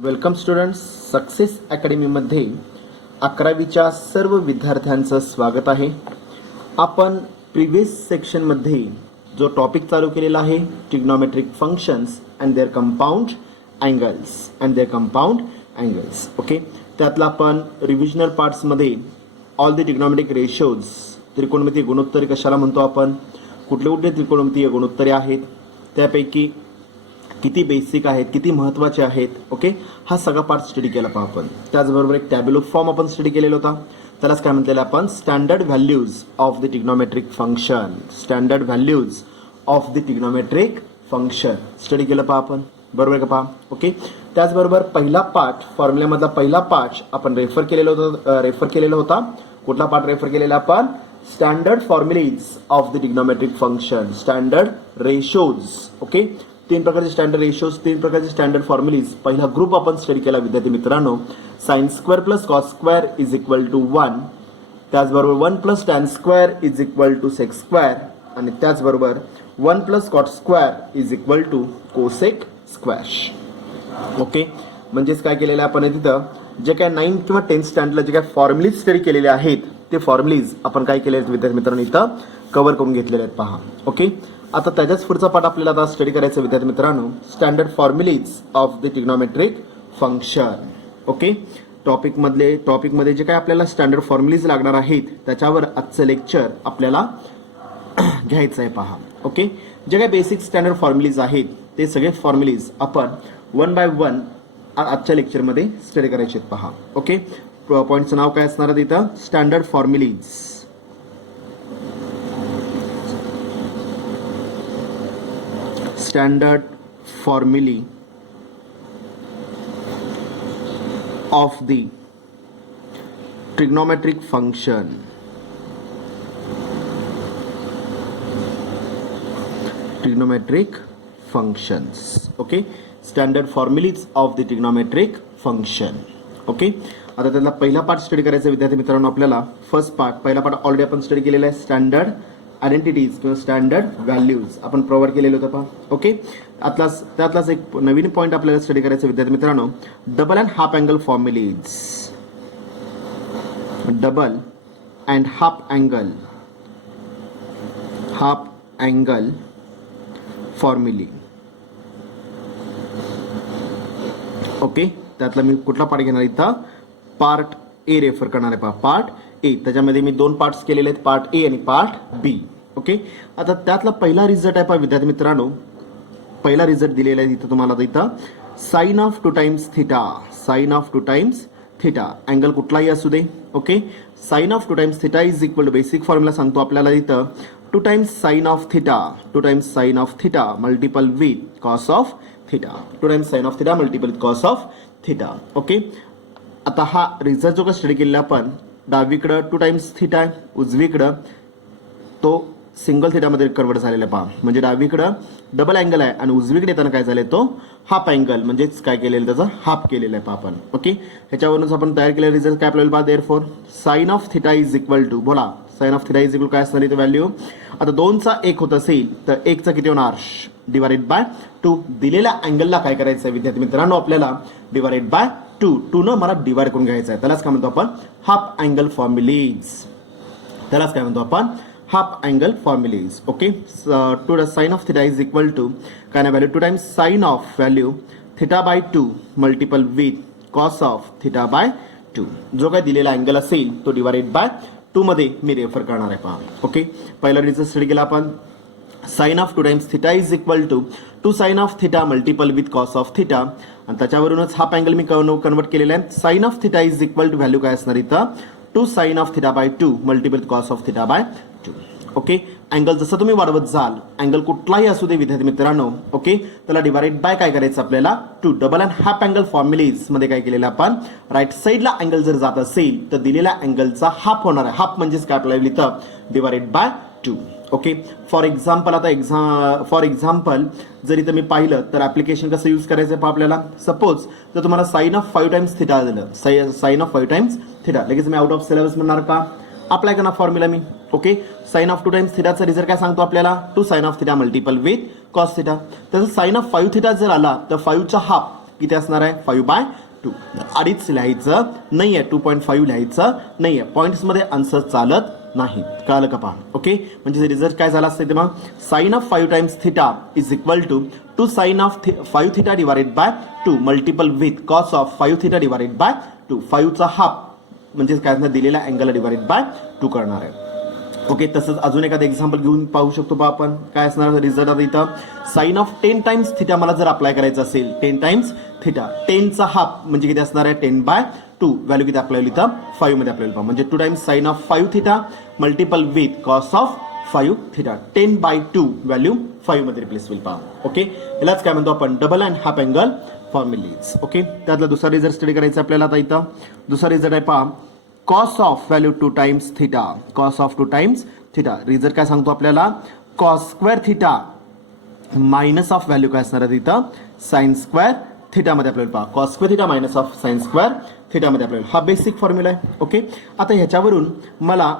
Welcome students, success अकॅडमीमध्ये 11वीच्या सर्व विद्यार्थ्यांचं स्वागत आहे. आपण प्रिव्हियस सेक्शनमध्ये जो टॉपिक चालू केलेला आहे trigonometric functions and their compound angles okay, त्यातला आपण रिव्हिजनल पार्ट्समध्ये ऑल द ट्रिग्नोमेट्रिक रेशोज, त्रिकोणमितीय गुणोत्तरे कशाला म्हणतो आपण, कुठले कुठले त्रिकोणमितीय गुणोत्तरे आहेत, त्यापैकी किती बेसिक आहेत, किती महत्त्वाचे आहेत, ओके, हा सगळा पार्ट स्टडी केला पहा आपण. त्याचबरोबर एक टॅब्युलर फॉर्म आपण स्टडी केलेला होता, त्यालाच काय म्हटलेलं आपण, standard values of the trigonometric function, standard values of the trigonometric function study केलं पहा आपण, बरोबर का पहा, ओके. त्याचबरोबर पहिला पार्ट, फॉर्म्युल्यामधला पहिला पार्ट आपण रेफर केलेला होता. कुठला पार्ट रेफर केलेला आपण, standard formulae of the trigonometric function, standard ratios, okay. तीन प्रकारचे स्टँडर्ड रेशोज, तीन प्रकारचे स्टँडर्ड फॉर्म्युलीज, पहिला ग्रुप आपण स्टडी केला विद्यार्थी मित्रांनो. Sine square plus cos square is equal to 1, त्याचबरोबर 1 plus tan square is equal to sec square, आणि त्याचबरोबर 1 plus cot square is equal to cosec square, okay. म्हणजेच काय केलेलं आहे आपण तिथं, जे काय 9 किंवा 10 स्टँडर्डला जे काय फॉर्म्युलीज स्टडी केलेले आहेत ते फॉर्म्युलीज आपण काय केले आहेत विद्यार्थी मित्रांनो इथं कव्हर करून घेतलेले आहेत पहा, ओके. आता त्याच्याच पुढचा पार्ट आपल्याला आता स्टडी करायचं विद्यार्थी मित्रांनो, standard formulae of the trigonometric function, okay. टॉपिकमध्ये जे काय आपल्याला स्टँडर्ड फॉर्म्युलेज लागणार आहेत त्याच्यावर आजचं लेक्चर आपल्याला घ्यायचं आहे पहा, ओके. जे काय बेसिक स्टँडर्ड फॉर्म्युलेज आहेत ते सगळे फॉर्म्युलेज आपण 1 बाय 1 आजच्या लेक्चरमध्ये स्टडी करायचे आहेत पहा, ओके. पॉईंटचं नाव काय असणार आहे इथं, standard formulae, standard formulae of the trigonometric function, trigonometric functions, okay. Standard formulae of the trigonometric function, okay. आता त्यातला पहिला पार्ट स्टडी करायचा विद्यार्थी मित्रांनो आपल्याला. पहिला पार्ट ऑलरेडी आपण स्टडी केलेला आहे, स्टँडर्ड आयडेंटिटीज किंवा स्टँडर्ड व्हॅल्यूज आपण प्रोव्हाइड केलेलं होतं पहा, ओके. त्यातलाच एक नवीन पॉईंट आपल्याला स्टडी करायचं विद्यार्थी मित्रांनो, double and half angle formulae, double and half angle formulae, okay. त्यातला मी कुठला पार्ट घेणार इथं, पार्ट ए रेफर करणार आहे पहा, पार्ट ए. त्याच्यामध्ये मी 2 पार्ट्स केलेले आहेत, पार्ट ए आणि पार्ट बी, ओके. आता त्यातला पहिला रिझल्ट आहे पहा विद्यार्थी मित्रांनो, पहिला रिझल्ट दिलेला आहे इथं तुम्हाला, इथं sine of 2 times theta, sine of 2 times theta, angle कुठलाही असू दे, okay. Sine of 2 times theta is equal to, basic formula सांगतो आपल्याला इथं, 2 times sine of theta multiple with cos of theta, 2 times sine of theta multiple with cos of theta, okay. आता हा result जो का स्टडी केलेला आपण, डावीकडं 2 times theta आहे, उजवीकडं तो सिंगल थिटामध्ये कन्वर्ट झालेला आहे पहा, म्हणजे डावीकडं डबल अँगल आहे आणि उजवीकडे येताना काय झालंय तो हाफ अँगल, म्हणजेच काय केलेलं त्याचा हाफ केलेला आहे पहा आपण, ओके. ह्याच्यावरूनच आपण तयार केलेला रिझल्ट काय आपल्याला पहा, therefore sine of theta is equal to, बोला sine of theta is equal काय असणार इथे व्हॅल्यू, आता 2चा 1 होत असेल तर 1चा किती होणार, डिवाइडेड बाय 2. दिलेल्या अँगलला काय करायचं आहे विद्यार्थी मित्रांनो आपल्याला, डिवाइडेड बाय 2 न मला डिवाइड करून घ्यायचं आहे, त्यालाच काय म्हणतो आपण हाफ अँगल फॉर्म्युलेज, त्यालाच काय म्हणतो आपण half angle formulas, okay. Two sine of theta is equal to काय ना value 2 times sine of value theta by 2 multiple with cos of theta by 2. जो काय दिलेला अँगल असेल तो डिवाइडेड बाय 2 मध्ये मी रेफर करणार आहे पहा, ओके. पहिला रिझल्ट स्टडी केला आपण, sine of 2 times theta is equal to 2 sine of theta multiple with cos of theta, आणि त्याच्यावरूनच हाफ अँगल मी कन्वर्ट केलेला आहे. Sine of theta is equal to value काय असणार इथं, 2 sine of theta by 2 multiple cos of theta by 2, okay. Angle जसं तुम्ही वाढवत जाल, अँगल कुठलाही असू दे विद्यार्थी मित्रांनो, ओके, त्याला डिवाइडेड बाय काय करायचं आपल्याला 2. Double and half angle formulas मध्ये काय केलेलं आपण, राईट साईडला अँगल जर जात असेल तर दिलेल्या अँगलचा हाफ होणार आहे, हाफ म्हणजेच काय आपल्याला इथं divided by 2, okay. For example जर इथं मी पाहिलं तर ऍप्लिकेशन कसं यूज करायचं आहे आपल्याला, सपोज जर तुम्हाला साइन ऑफ 5 टाइम्स थिटा दिलं, साइन ऑफ 5 टाइम्स थिटा, लगेच मी आउट ऑफ सिलेबस म्हणणार का, अप्लाय करणार फॉर्म्युला मी, ओके. साइन ऑफ 2 टाइम्स थिटाचा रिझल्ट काय सांगतो आपल्याला, 2 sine of theta multiple with cos theta. त्याचा साइन ऑफ 5 थिटा जर आला तर 5चा हाफ किती असणार आहे 5/2. अडीच लिहायचं नाही आहे, 2.5 लिहायचं नाही आहे. पॉईंट्समध्ये आन्सर चालत नाही. कळलं का पहा. ओके, म्हणजे रिझल्ट काय झाला असते तेव्हा sine of 5 times theta is equal to 2 sine of 5 theta divided by 2 multiple with cos of 5 theta divided by 2. 5चा हाफ म्हणजे काय दिलेल्या अँगलला डिवाइडेड बाय 2 करणार आहे. ओके, तसंच अजून एखादं एक्झाम्पल घेऊन पाहू शकतो बा आपण. काय असणार रिझल्ट आता इथं साइन ऑफ 10 टाइम्स थिटा मला जर अप्लाय करायचं असेल 10 टाइम्स थिटा, 10चा हाफ म्हणजे किती असणार आहे 10/2. व्हॅल्यू किती अप्लाय होईल इथं 5 मध्ये अप्लाय होईल. म्हणजे 2 times sine of 5 theta multiple with cos of 5 theta, 10/2 value 5 मध्ये रिप्लेस होईल पहा. ओके, यालाच काय म्हणतो आपण double and half angle formulas. Okay, त्यातला दुसरा रिझल्ट स्टडी करायचा आपल्याला. आता इथं दुसरा रिझल्ट आहे पहा cos of value 2 times theta, cos of 2 times theta. Result काय सांगतो आपल्याला cos square theta minus of value काय असणार आहे तिथं साइन स्क्वेअर थिटा मध्ये आपल्याला पहा cos square theta minus of sine square theta मध्ये आपल्याला. हा बेसिक फॉर्म्युला आहे. ओके, आता ह्याच्यावरून मला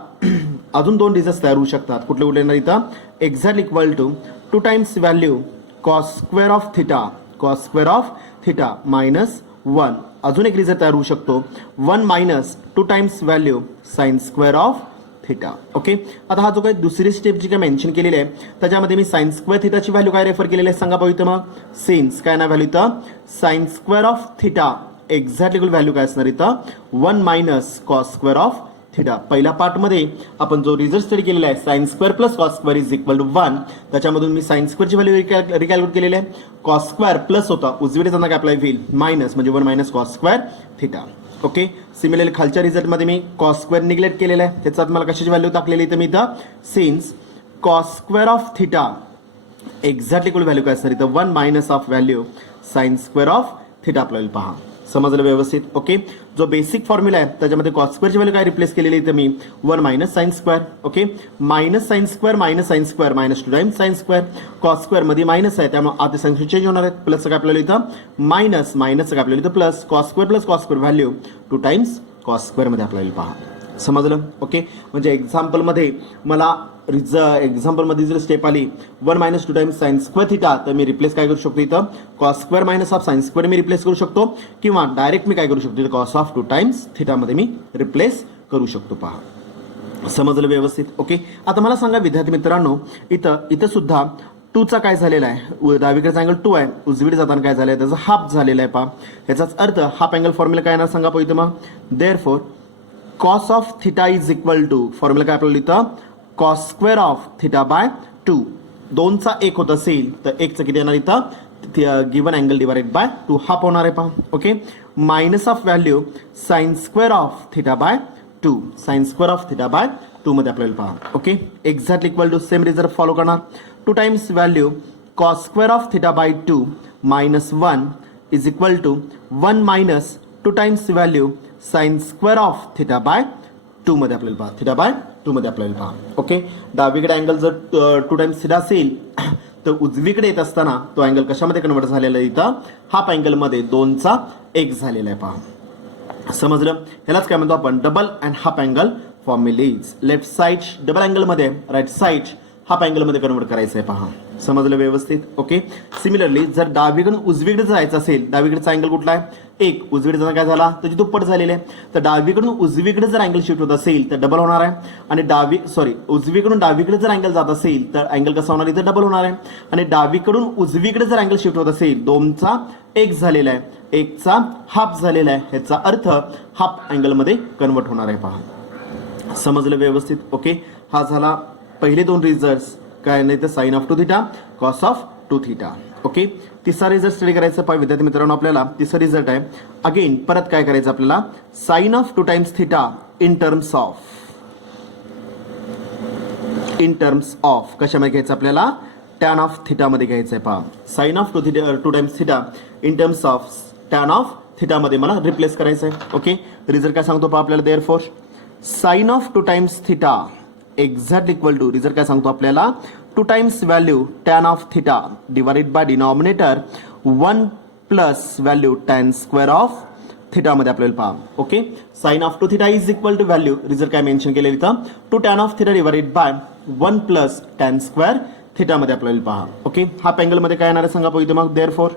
अजून दोन रिझल्ट तयार होऊ शकतात. कुठले कुठले ना इथं exact equal to 2 times value cos square of theta, cos square of theta minus 1. अजून एक रिझल्ट तयार होऊ शकतो 1 minus 2 times value sine square of theta. Okay, आता हा जो काही दुसरी स्टेप जी काय मेन्शन केलेली आहे त्याच्यामध्ये मी साइन स्क्वेअर थिटाची व्हॅल्यू काय रेफर केलेली आहे सांगा पाहू इथं. मग सिन्स काय ना व्हॅल्यू इथं sine square of theta exact equal value काय असणार इथं 1 minus cos square of theta. पहिल्या पार्टमध्ये आपण जो रिझल्ट स्टडी केलेला आहे sine square plus cos square is equal to 1, त्याच्यामधून मी साइन स्क्वेअरची व्हॅल्यू रिकॅल्क्युलेट केलेली आहे. कॉस स्क्वेअर प्लस होता उजवीकडे जाताना काय अप्लाय होईल मायनस म्हणजे 1 minus cos square theta. Okay, similarly खालच्या रिझल्टमध्ये मी कॉस स्क्वेअर निग्लेक्ट केलेला आहे. त्याच्यात मला कशाची व्हॅल्यू टाकलेली तर मी इथं since cos square of theta exact equal value काय असणार इथं 1 minus of value sine square of theta आपल्याला पहा. समजलं व्यवस्थित. ओके, जो बेसिक फॉर्म्युला आहे त्याच्यामध्ये कॉस स्क्वेअरची व्हॅल्यू काय रिप्लेस केलेली आहे तर मी 1 minus sine square. Okay, minus sine square minus 2 times sine square. Cos square मध्ये मायनस आहे त्यामुळे आता संख्या चेंज होणार आहेत. प्लस काय आपल्याला इथं मायनस मायनस काय आपल्याला इथं plus cos square value 2 times cos square मध्ये आपल्याला पहा. समजलं. ओके, म्हणजे एक्झाम्पलमध्ये मला एक्झाम्पलमध्ये जर स्टेप आली 1 minus 2 times sine square theta तर मी रिप्लेस काय करू शकतो इथं cos square minus of sine square me replace करू शकतो किंवा डायरेक्ट मी काय करू शकतो इथं कॉस ऑफ 2 टाइम्स थिटा मध्ये मी रिप्लेस करू शकतो पहा. समजलं व्यवस्थित. ओके, आता मला सांगा विद्यार्थी मित्रांनो इथं सुद्धा 2चा काय झालेला आहे डावीकडचा अँगल 2 आहे, उजवीकडे जाताना काय झालंय त्याचा हाफ झालेला आहे पहा. याचाच अर्थ हाफ अँगल फॉर्म्युला काय येणार सांगा पाहू इथं. मग therefore cos of theta is equal to formula काय आपल्याला इथं cos square of theta by 2. 2चा 1 होत असेल तर 1चं किती येणार इथं given angle divided by 2 half होणार आहे पहा. Okay, minus of value sine square of theta by 2, sine square of theta by 2 मध्ये आपल्याला पहा. Okay, exact equal to same result follow करणार 2 times value cos square of theta by 2 minus 1 is equal to 1 minus 2 times value sine square of theta by 2 मध्ये आपल्याला पहा. Theta by 2 मध्ये आपल्याला पहा. ओके, डावीकडे अँगल जर 2 टाइम्स थिटा असेल तर उजवीकडे येत असताना तो अँगल कशामध्ये कन्वर्ट झालेला आहे इथं हाफ अँगल मध्ये 2चा 1 झालेला आहे पहा. समजलं. ह्यालाच काय म्हणतो आपण double and half angle formulas. Left side double angle मध्ये राईट साइड हाफ अँगल मध्ये कन्वर्ट करायचं आहे पहा. समजलं व्यवस्थित. ओके, सिमिलरली जर डावीकडून उजवीकडे जायचं असेल डावीकडचा अँगल कुठला आहे 1, उजवीकडे जाताना काय झाला त्याची दुप्पट झालेली आहे. तर डावीकडून उजवीकडे जर अँगल शिफ्ट होत असेल तर डबल होणार आहे. आणि उजवीकडून डावीकडे जर अँगल जात असेल तर अँगल कसा होणार इथं डबल होणार आहे. आणि डावीकडून उजवीकडे जर अँगल शिफ्ट होत असेल 2चा 1 झालेला आहे, 1चा हाफ झालेला आहे. ह्याचा अर्थ हाफ अँगल मध्ये कन्वर्ट होणार आहे पहा. समजलं व्यवस्थित. ओके, हा झाला पहिले 2 रिझल्ट काय नाही तर sine of 2 theta cos of 2 theta. Okay, तिसरा रिझल्ट स्टडी करायचं पाहिजे विद्यार्थी मित्रांनो. आपल्याला तिसरा रिझल्ट आहे अगेन परत काय करायचं आपल्याला sine of 2 times theta in terms of कशामध्ये घ्यायचं आपल्याला टॅन ऑफ थिटा मध्ये घ्यायचं आहे पहा. Sine of 2 times theta in terms of tan of theta मध्ये मला रिप्लेस करायचं आहे. ओके, रिझल्ट काय सांगतो पहा आपल्याला therefore sine of 2 times theta exact equal to result काय सांगतो आपल्याला 2 times value tan of theta divided by denominator 1 plus value tan square of theta मध्ये आपल्याला पहा. Okay, sine of 2 theta is equal to value result काय mention केलेलं इथं 2 tan of theta divided by 1 plus tan square theta मध्ये आपल्याला पहा. Okay, half angle मध्ये काय येणार आहे सांगा पाहू इथं. मग therefore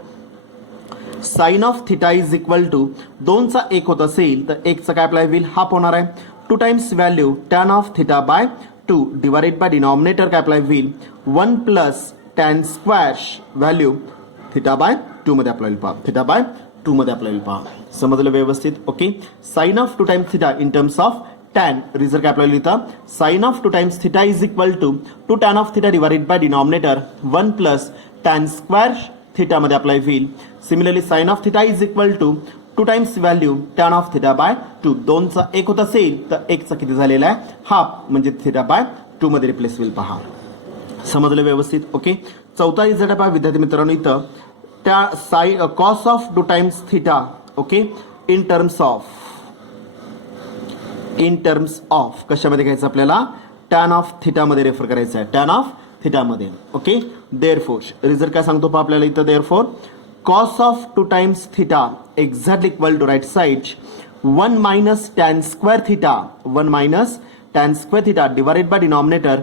sine of theta is equal to 2चा 1 होत असेल तर 1चा काय अप्लाय होईल हाफ होणार आहे 2 times value tan of theta by 2 divided by denominator काय अप्लाय होईल 1 plus tan square value theta by 2 मध्ये अप्लाय होईल पहा थिटा बाय 2 मध्ये अप्लाय होईल पहा समजलं व्यवस्थित okay sine of 2 times theta in terms of tan result काय अप्लाय होईल sine of 2 times theta is equal to 2 tan of theta divided by denominator 1 plus tan square theta मध्ये apply होईल similarly sine of theta is equal to 2 times value tan of theta by 2 2चा 1 होत असेल तर 1चा किती झालेला आहे half म्हणजे थिटा बाय 2 मध्ये रिप्लेस होईल पहा समजलं व्यवस्थित ओके चौथा रिझल्ट आहे पहा विद्यार्थी मित्रांनो इथं त्या cos of 2 times theta okay in terms of कशामध्ये घ्यायचं आपल्याला टॅन ऑफ थिटा मध्ये रेफर करायचं आहे टॅन ऑफ थिटा मध्ये ओके देअरफोर रिझल्ट काय सांगतो पहा आपल्याला इथं therefore cos of 2 times theta exactly equal to right side 1 minus tan square theta 1 minus tan square theta divided by denominator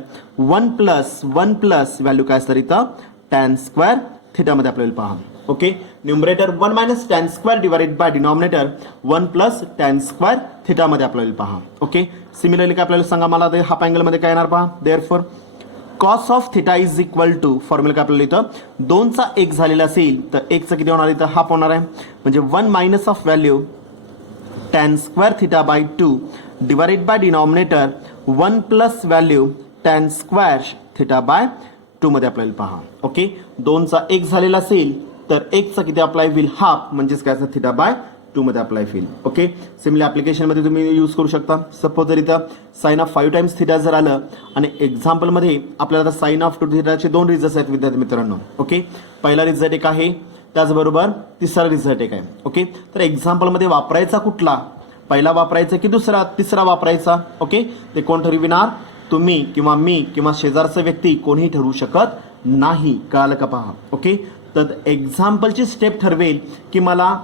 1 plus value काय असणार इथं tan square theta मध्ये आपल्याला पहा okay numerator 1 minus tan square divided by denominator 1 plus tan square theta मध्ये आपल्याला पहा okay similarly काय आपल्याला सांगा मला हाफ अँगल मध्ये काय येणार पहा therefore cos of theta is equal to formula काय आपल्याला इथं 2चा 1 झालेला असेल तर 1चा किती होणार इथं हाफ होणार आहे म्हणजे 1 minus of value tan square theta by 2 divided by denominator 1 plus value tan square theta by 2 मध्ये आपल्याला पहा ओके 2चा 1 झालेला असेल तर 1चा किती अप्लाय होईल हाफ म्हणजेच काय असं थिटा बाय 2 मध्ये अप्लाय होईल ओके सिमिलर ऍप्लिकेशन मध्ये तुम्ही यूज करू शकता सपोज जर इथं साइन ऑफ 5 टाइम्स थिटा जर आलं आणि एक्झाम्पल मध्ये आपल्याला साइन ऑफ 2 थिटाचे 2 रिझल्ट आहेत विद्यार्थी मित्रांनो ओके पहिला रिझल्ट एक आहे त्याचबरोबर तिसरा रिझल्ट एक आहे ओके तर एक्झाम्पल मध्ये वापरायचा कुठला पहिला वापरायचा की तिसरा वापरायचा ओके ते कोण ठरविणार तुम्ही किंवा मी किंवा शेजारचा व्यक्ती कोणीही ठरवू शकत नाही कळालं का पहा ओके तर एक्झाम्पलची स्टेप ठरवेल की मला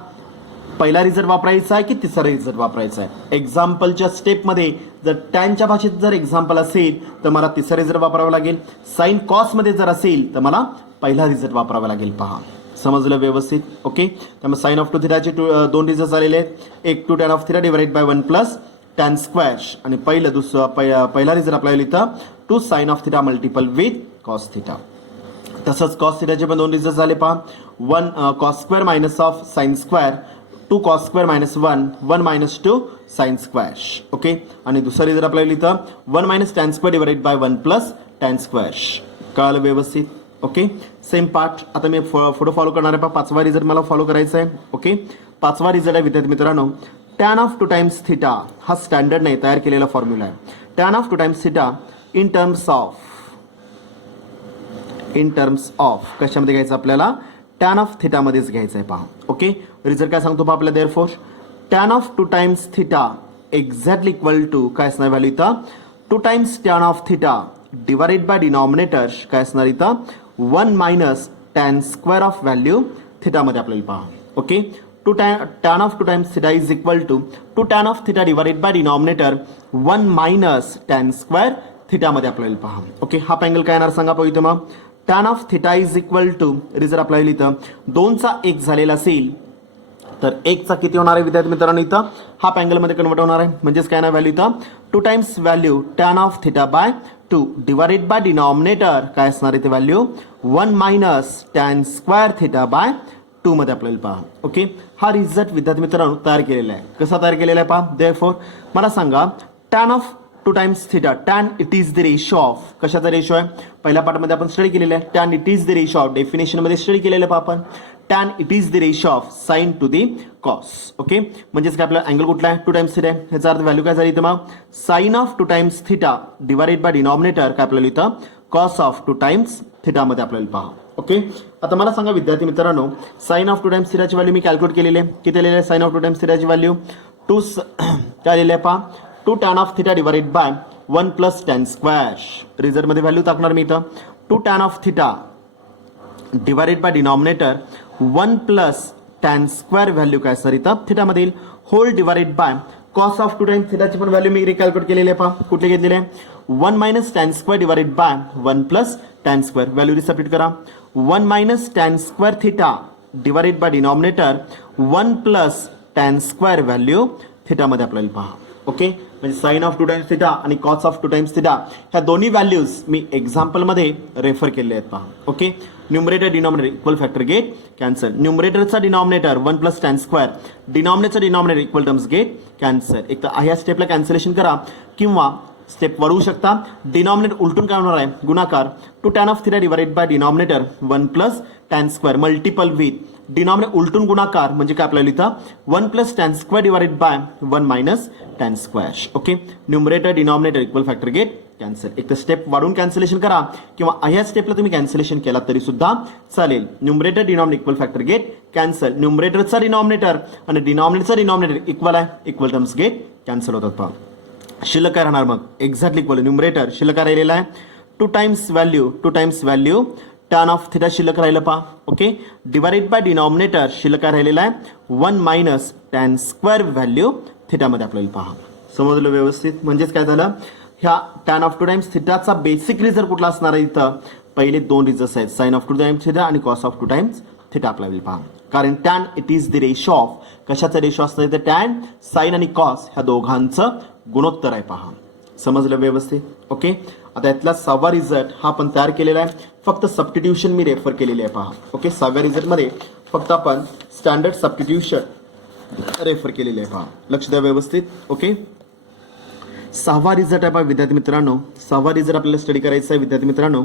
पहिला रिझल्ट वापरायचा आहे की तिसरा रिझल्ट वापरायचा आहे एक्झाम्पलच्या स्टेपमध्ये जर टॅनच्या भाषेत जर एक्झाम्पल असेल तर मला तिसरा रिझल्ट वापरावा लागेल साइन कॉस मध्ये जर असेल तर मला पहिला रिझल्ट वापरावा लागेल पहा समजलं व्यवस्थित ओके त्यामुळे साइन ऑफ 2 थिटाचे 2 रिझल्ट आलेले आहेत एक 2 tan of theta divided by 1 plus tan square आणि पहिला रिझल्ट आपल्याला इथं 2 sine of theta multiple with cos theta तसंच कॉस थिटाचे पण 2 रिझल्ट झाले पहा 1 cos square minus of sine square 2 cos square minus 1 minus 2 sin square okay आणि दुसरा रिझल्ट आपल्याला इथं 1 minus tan square divided by 1 plus tan square कळलं व्यवस्थित ओके सेम पार्ट आता मी पुढे फॉलो करणार आहे पाचवा रिझल्ट मला फॉलो करायचा आहे ओके पाचवा रिझल्ट आहे विद्यार्थी मित्रांनो tan of 2 times theta हा स्टँडर्ड नाही तयार केलेला फॉर्म्युला आहे tan of 2 times theta in terms of कशामध्ये घ्यायचं आपल्याला टॅन ऑफ थिटा मध्येच घ्यायचं आहे पहा ओके रिझल्ट काय सांगतो पहा आपल्या therefore tan of 2 times theta exactly equal to काय असणार व्हॅल्यू इथं 2 times tan of theta divided by denominator काय असणार इथं 1 minus tan square of value theta मध्ये आपल्याला पहा okay tan of 2 times theta is equal to 2 tan of theta divided by denominator 1 minus tan square theta मध्ये आपल्याला पहा okay half angle काय येणार सांगा पाहू इथं मग tan of theta is equal to result आपल्याला इथं 2चा 1 झालेला असेल तर 1चा किती होणार आहे विद्यार्थी मित्रांनो इथं हाफ अँगल मध्ये कन्वर्ट होणार आहे म्हणजेच काय ना व्हॅल्यू इथं 2 times value tan of theta by 2 divided by denominator काय असणार आहे ते value 1 minus tan square theta by 2 मध्ये आपल्याला पहा ओके हा रिझल्ट विद्यार्थी मित्रांनो तयार केलेला आहे कसा तयार केलेला आहे पहा देअरफोर मला सांगा tan of 2 times theta tan it is the ratio of कशाचा रेशो आहे पहिल्या पार्टमध्ये आपण स्टडी केलेला आहे tan it is the ratio of definition मध्ये स्टडी केलेलं आहे आपण tan it is the ratio of sine to the cos okay म्हणजेच काय आपला अँगल कुठला आहे 2 टाइम्स थिटा आहे ह्याचा अर्थ व्हॅल्यू काय झाली इथं मग sine of 2 times theta divided by denominator काय आपल्याला इथं कॉस ऑफ 2 टाइम्स थिटा मध्ये आपल्याला पहा ओके आता मला सांगा विद्यार्थी मित्रांनो साइन ऑफ 2 टाइम्स थिटाची व्हॅल्यू मी कॅल्क्युलेट केलेली आहे किती आलेली आहे साइन ऑफ 2 टाइम्स थिटाची व्हॅल्यू 2 काय आलेली आहे पहा 2 tan of theta divided by 1 plus tan square result मध्ये व्हॅल्यू टाकणार मी इथं 2 tan of theta divided by denominator 1 plus tan square value काय सर इथं थिटा मधील whole divided by cos of 2 times थिटाची पण व्हॅल्यू मी रिकॅल्क्युलेट केलेली आहे पहा कुठले घेतलेले आहे 1 minus tan square divided by 1 plus tan square value रिसपीट करा 1 minus tan square theta divided by denominator 1 plus tan square value थिटामध्ये आपल्याला पहा. ओके, म्हणजे साइन ऑफ 2 टाइम्स थिटा आणि कॉस ऑफ 2 टाइम्स थिटा ह्या दोन्ही व्हॅल्यूज मी एक्झाम्पलमध्ये रेफर केले आहेत पहा. Okay, numerator denominator equal factor get cancel. न्यूमरेटरचा डिनॉमिनेटर 1 प्लस टॅन स्क्वेअर, डिनॉमिनेटरचा denominator equal terms get cancel. एक तर ह्या स्टेपला कॅन्सलेशन करा किंवा स्टेप वाढवू शकता. डिनॉमिनेटर उलटून काय होणार आहे, गुणाकार. Two tan of theta divided by denominator 1 plus tan square multiple with denominator उलटून गुणाकार म्हणजे काय आपल्याला इथं 1 plus tan square divided by 1 minus tan square. Okay, numerator denominator equal factor get cancel. एक तर स्टेप वाढून कॅन्सलेशन करा किंवा ह्या स्टेपला तुम्ही कॅन्सलेशन केला तरी सुद्धा चालेल. Numerator denominator equal factor get cancel. न्यूमरेटरचा डिनॉमिनेटर आणि डिनॉमिनेटरचा डिनॉमिनेटर इक्वल आहे, इक्वल टर्म्स गेट कॅन्सल होतात पहा. शिल्लक काय राहणार मग, एक्झॅक्टली इक्वल. न्यूमरेटर शिल्लक राहिलेला आहे 2 times value tan of theta शिल्लक राहिलं पहा. ओके, डिवाइडेड बाय डिनॉमिनेटर शिल्लक राहिलेला आहे 1 मायनस टॅन स्क्वेअर व्हॅल्यू थिटामध्ये आपल्याला पहा. समजलं व्यवस्थित. म्हणजेच काय झालं, ह्या टॅन ऑफ 2 टाइम्स थिटाचा बेसिक रिझल्ट कुठला असणार आहे, इथं पहिले 2 रिझल्ट आहेत, साइन ऑफ 2 टाइम्स थिटा आणि कॉस ऑफ 2 टाइम्स थिटा आपल्याला पहा. कारण tan it is the ratio of, कशाचा रेशो असणार इथं, टॅन साइन आणि कॉस ह्या दोघांचं गुणोत्तर आहे पहा. समजलं व्यवस्थित. ओके, आता यातला 6वा रिझल्ट हा आपण तयार केलेला आहे, फक्त सबस्टिट्यूशन मी रेफर केलेली आहे पहा. ओके, 6व्या रिझल्टमध्ये फक्त आपण स्टँडर्ड सबस्टिट्यूशन रेफर केलेले आहे पहा. लक्ष द्या व्यवस्थित. ओके, 6वा रिझल्ट आहे पहा विद्यार्थी मित्रांनो. 6वा रिझल्ट आपल्याला स्टडी करायचा आहे विद्यार्थी मित्रांनो.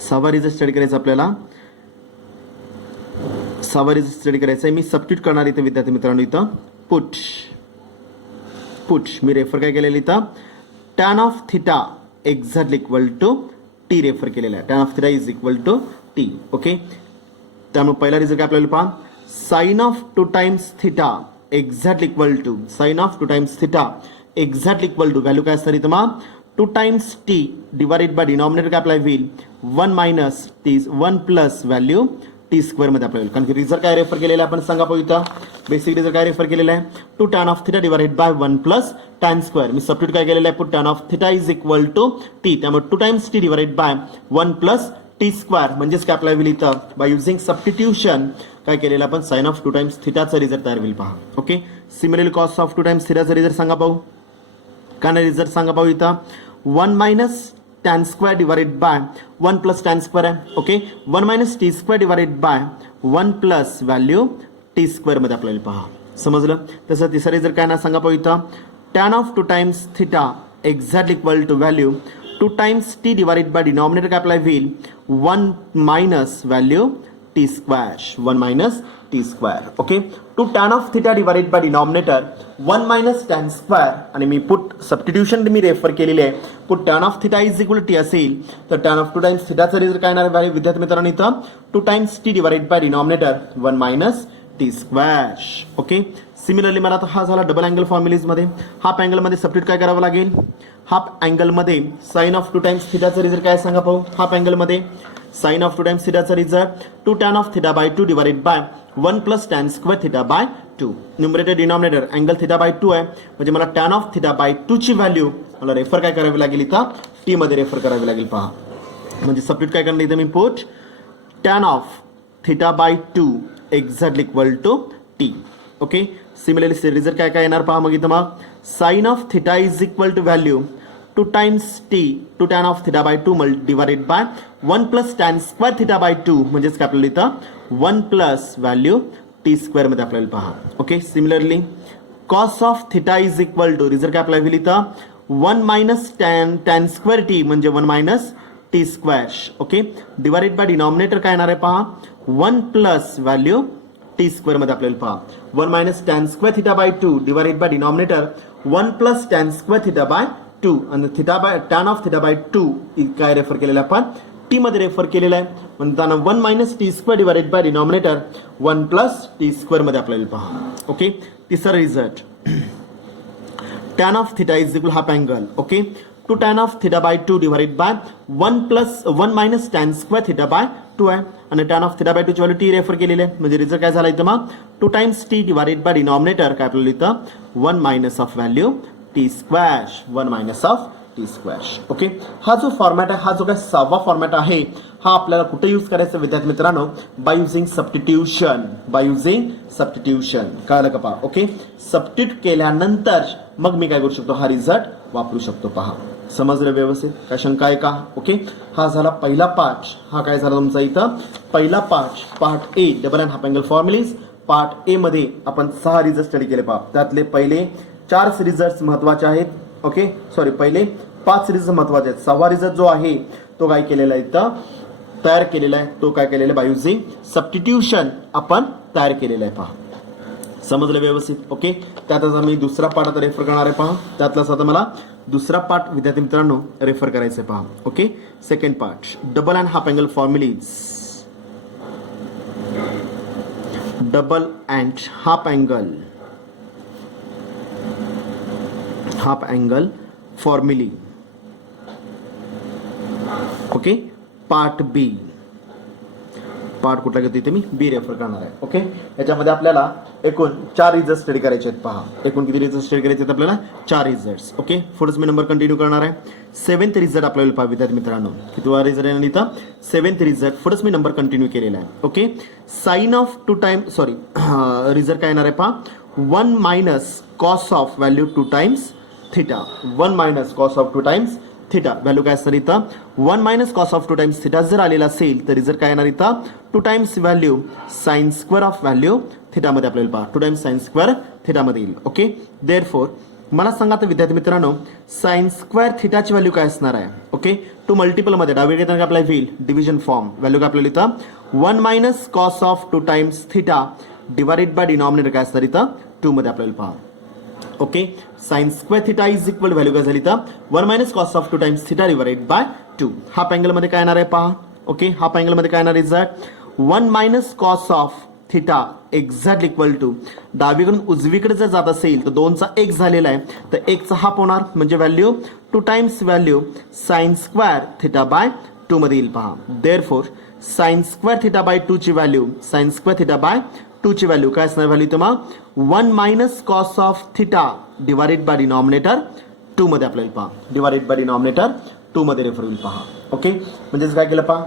6वा रिझल्ट स्टडी करायचा आपल्याला. 6वा रिझल्ट स्टडी करायचा आहे. मी सबस्टिट्यूट करणार इथे विद्यार्थी मित्रांनो. इथं पुट मी रेफर काय केलेलं इथं, tan of theta exactly equal to T refer केलेला आहे. Tan of theta is equal to T. Okay, त्यामुळे पहिला रिझल्ट काय आपल्याला पहा, sine of 2 times theta exactly equal to sine of 2 times theta exactly equal to value काय असणार इथं मग 2 times T divided by denominator काय अप्लाय होईल 1 minus T 1 plus value T square मध्ये अप्लाय होईल. कारण की रिझल्ट काय रेफर केलेला आहे आपण सांगा पाहू इथं. बेसिक रिझल्ट काय रेफर केलेला आहे, 2 tan of theta divided by 1 plus tan square. मी सबस्टिट्यूट काय केलेलं आहे, put tan of theta is equal to T, त्यामुळे 2 times T divided by 1 plus T square म्हणजेच काय अप्लाय होईल इथं बाय युझिंग सबस्टिट्यूशन काय केलेलं आपण साइन ऑफ 2 टाइम्स थिटाचा रिझल्ट तयार होईल पहा. Okay, similarly cos of 2 times थिटाचा रिझल्ट सांगा पाहू. काय रिझल्ट सांगा पाहू इथं 1 minus tan square divided by 1 plus tan square आहे. Okay, 1 minus T square divided by 1 plus value T square मध्ये आपल्याला पहा. समजलं. तसं तिसरा रिझल्ट काय ना सांगा पाहू इथं, tan of 2 times theta exactly equal to value 2 times T divided by denominator काय अप्लाय होईल 1 minus value T square 1 minus T square. Okay, 2 tan of theta divided by denominator 1 minus tan square आणि मी put substitution मी refer केलेले आहे. Put tan of theta is equal T असेल तर tan of 2 times थिटाचा result काय येणार आहे विद्यार्थी मित्रांनो इथं 2 times T divided by denominator 1 minus T square. Okay, similarly मला आता हा झाला डबल अँगल फॉर्म्युलीजमध्ये. हाफ अँगलमध्ये सबस्टिट्यूट काय करावं लागेल, हाफ अँगलमध्ये साइन ऑफ 2 टाइम्स थिटाचा रिझल्ट काय सांगा पाहू. हाफ अँगलमध्ये साइन ऑफ 2 टाइम्स थिटाचा result 2 tan of theta by 2 divided by 1 plus tan square theta by 2. Numerator denominator angle theta by 2 आहे म्हणजे मला टॅन ऑफ थिटा बाय 2 ची व्हॅल्यू मला रेफर काय करावी लागेल इथं टी मध्ये रेफर करावी लागेल पहा. म्हणजे सबस्टिट्यूट काय करणार इथं मी put tan of theta by 2 exactly equal to T. Okay, similarly result काय काय येणार पहा मग इथं मग sine of theta is equal to value 2 times T 2 tan of theta by 2 divided by 1 plus tan square theta by 2 म्हणजेच काय आपल्याला इथं 1 प्लस व्हॅल्यू टी स्क्वेअर मध्ये आपल्याला पहा. Okay, similarly cos of theta is equal to result काय apply होईल इथं 1 मायनस टॅन स्क्वेअर टी म्हणजे 1 minus T square. Okay, divided by denominator काय येणार आहे पहा 1 प्लस व्हॅल्यू टी स्क्वेअर मध्ये आपल्याला पहा 1 minus tan square theta by 2 divided by denominator 1 plus tan square theta by 2 आणि theta by tan of theta by 2 काय रेफर केलेलं आपण टी मध्ये रेफर केलेलं आहे म्हणताना 1 minus T square divided by denominator 1 plus T square मध्ये आपल्याला पहा. ओके, तिसरा result tan of theta is equal half angle. Okay, 2 tan of theta by 2 divided by 1 minus tan square theta by 2 आहे आणि tan of theta by 2 ची value T refer केलेली आहे म्हणजे रिझल्ट काय झाला इथं मग 2 times T divided by denominator काय आपल्याला इथं 1 minus of value T square 1 minus of T square. Okay, हा जो फॉर्मॅट आहे, हा जो काय 6वा फॉर्मॅट आहे, हा आपल्याला कुठे यूज करायचा विद्यार्थी मित्रांनो? By using substitution. By using substitution. कळलं का पहा? ओके, सबस्टिट्यूट केल्यानंतर मग मी काय करू शकतो? हा रिझल्ट वापरू शकतो. पहा, समजलं व्यवस्थित? काय शंका आहे का? ओके, हा झाला पहिला पार्ट. हा काय झाला तुमचा इथं? पहिला part, part A, double and half angle formulae. Part A मध्ये आपण 6 रिझल्ट स्टडी केले. पहा, त्यातले पहिले 4 रिझल्ट महत्वाचे आहेत. ओके, सॉरी, पहिले 5 रिझल्ट महत्वाचे आहेत. 6वा रिझल्ट जो आहे तो काय केलेला आहे इथं? तयार केलेला आहे. तो काय केलेला आहे? बाय युझिंग सबस्टिट्यूशन आपण तयार केलेला आहे. पहा, समजलं व्यवस्थित? ओके, त्यातच आम्ही दुसरा पार्ट आता रेफर करणार आहे. पहा, त्यातलाच आता मला दुसरा पार्ट विद्यार्थी मित्रांनो रेफर करायचं आहे. पहा, okay, second part, double and half angle formulae. Double and half angle formulae. Okay, part B. Part कुठला घेतो इथे मी? बी रेफर करणार आहे. ओके, याच्यामध्ये आपल्याला एकूण 4 रिझल्ट स्टडी करायचे आहेत. पहा, एकूण किती रिझल्ट स्टडी करायचे आहेत आपल्याला? 4 रिझल्ट. ओके, पुढेच मी नंबर कंटिन्यू करणार आहे. 7th रिझल्ट आपल्याला पहा विद्यार्थी मित्रांनो. कितवा रिझल्ट आहे इथं? 7th result. पुढेच मी नंबर कंटिन्यू केलेला आहे. Okay, sine of 2 times, sorry, result काय येणार आहे? पहा, 1 minus cos of value 2 times theta. 1 minus cos of 2 times theta. Value काय असणार इथं? 1 minus cos of 2 times theta जर आलेला असेल तर रिझल्ट काय येणार इथं? 2 times value sine square of value थिटामध्ये आपल्याला पहा 2 टाइम्स साइन स्क्वेअर थिटामध्ये येईल. ओके, देअरफॉर मला सांगा तर विद्यार्थी मित्रांनो, साइन स्क्वेअर थिटाची व्हॅल्यू काय असणार आहे? ओके, टू मल्टिपलमध्ये डावीकडे येताना आपल्याला होईल डिव्हिजन फॉर्म. व्हॅल्यू काय आपल्याला इथं? 1 minus cos of 2 times theta divided by denominator काय असणार इथं? 2 मध्ये आपल्याला पहा. Okay, sine square theta is equal value काय झाली तर 1 minus cos of 2 times theta divided by 2. Half angle मध्ये काय येणार आहे? पहा, ओके, हाफ अँगल मध्ये काय येणार result? 1 minus cos of theta exact equal to, डावीकडून उजवीकडे जर जात असेल तर 2चा 1 झालेला आहे, तर 1चा हाफ होणार, म्हणजे value 2 times value sine square theta by 2 मध्ये येईल. पहा, therefore sine square theta by 2 ची value, sine square theta by 2 ची व्हॅल्यू काय असणार? व्हॅल्यू तुम्हाला 1 minus cos of theta divided by denominator 2 मध्ये आपल्याला पहा, डिवाइडेड बाय डिनॉमिनेटर 2 मध्ये रेफर होईल. पहा, ओके, म्हणजेच काय केलं? पहा,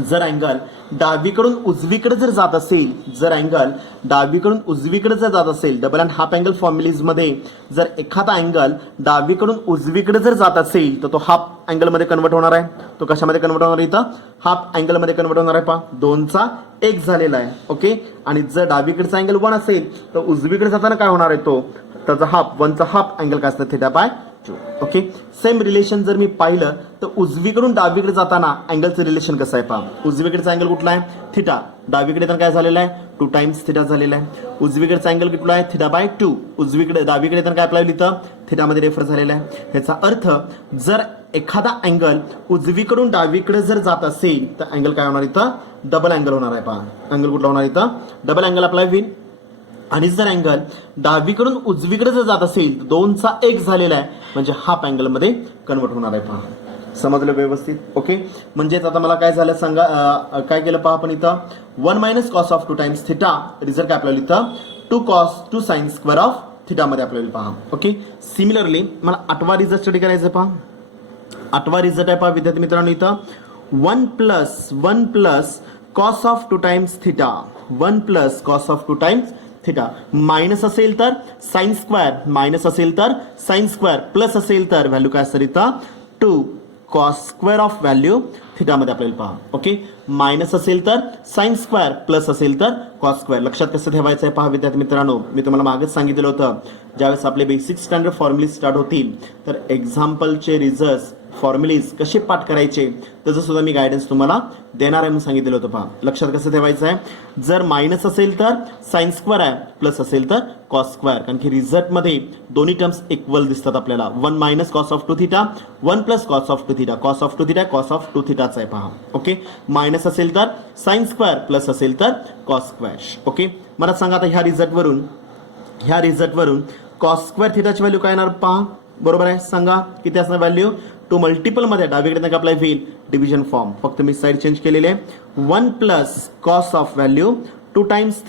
जर अँगल डावीकडून उजवीकडे जर जात असेल, जर अँगल डावीकडून उजवीकडे जर जात असेल, double and half angle formulae मध्ये जर एखादा अँगल डावीकडून उजवीकडे जर जात असेल तर तो हाफ अँगल मध्ये कन्वर्ट होणार आहे. तो कशामध्ये कन्वर्ट होणार आहे? इथं हाफ अँगल मध्ये कन्वर्ट होणार आहे. पहा, 2चा 1 झालेला आहे. ओके, आणि जर डावीकडचा अँगल 1 असेल तर उजवीकडे जाताना काय होणार आहे? तो त्याचा हाफ, 1चा हाफ अँगल काय असतं? Theta by 2. Okay, same relation जर मी पाहिलं तर उजवीकडून डावीकडे जाताना अँगलचं रिलेशन कसं आहे? पहा, उजवीकडचा अँगल कुठला आहे? थिटा. डावीकडे तर काय झालेला आहे? 2 टाइम्स थिटा झालेला आहे. उजवीकडचा अँगल कुठला आहे? Theta by 2. उजवीकडे डावीकडे तर काय आपल्याला इथं थिटामध्ये रेफर झालेला आहे. याचा अर्थ जर एखादा अँगल उजवीकडून डावीकडे जर जात असेल तर अँगल काय होणार इथं? डबल अँगल होणार आहे. पहा, अँगल कुठला होणार इथं? डबल अँगल अप्लाय होईल. आणि जर अँगल डावीकडून उजवीकडे जर जात असेल तर 2चा 1 झालेला आहे, म्हणजे हाफ अँगल मध्ये कन्वर्ट होणार आहे. पहा, समजलं व्यवस्थित? ओके, म्हणजेच आता मला काय झालं सांगा, काय केलं पहा आपण इथं? 1 minus cos of 2 times theta, result काय आपल्याला इथं? 2 साइन स्क्वेअर ऑफ थिटा मध्ये आपल्याला पहा. ओके, सिमिलरली मला 8वा रिझल्ट स्टडी करायचं. पहा, 8वा रिझल्ट आहे पहा विद्यार्थी मित्रांनो इथं 1 plus cos of 2 times theta. 1 plus cos of 2 times theta. Minus असेल तर साइन स्क्वेअर, मायनस असेल तर साइन स्क्वेअर, प्लस असेल तर व्हॅल्यू काय असणार इथं? 2 कॉस स्क्वेअर ऑफ व्हॅल्यू थिटामध्ये आपल्याला पहा. ओके, मायनस असेल तर साइन स्क्वेअर, प्लस असेल तर कॉस स्क्वेअर. लक्षात कसं ठेवायचं आहे? पहा विद्यार्थी मित्रांनो, मी तुम्हाला मागेच सांगितलं होतं, ज्यावेळेस आपले बेसिक स्टँडर्ड फॉर्म्युलीज स्टार्ट होतील तर एक्झाम्पलचे रिझल्ट फॉर्म्युलीज कसे पाठ करायचे त्याचं सुद्धा मी गायडन्स तुम्हाला देणार आहे म्हणून सांगितलेलं होतं. पहा, लक्षात कसं ठेवायचं आहे? जर मायनस असेल तर साइन स्क्वेअर आहे, प्लस असेल तर कॉस स्क्वेअर, कारण की रिझल्टमध्ये दोन्ही टर्म्स इक्वल दिसतात आपल्याला. 1 minus cos of 2 theta, 1 plus cos of 2 theta. Cos of 2 theta cos of 2 थिटाच आहे. पहा, ओके, मायनस असेल तर साइन स्क्वेअर, प्लस असेल तर कॉस स्क्वेअर. ओके, मला सांगा आता ह्या रिझल्टवरून कॉस स्क्वेअर थिटाची व्हॅल्यू काय येणार? पहा, बरोबर आहे, सांगा किती असणार व्हॅल्यू? टू मल्टिपल मध्ये डावीकडे अप्लाय होईल डिव्हिजन फॉर्म, फक्त मी साईड चेंज केलेले आहे. 1 plus cos of value 2 times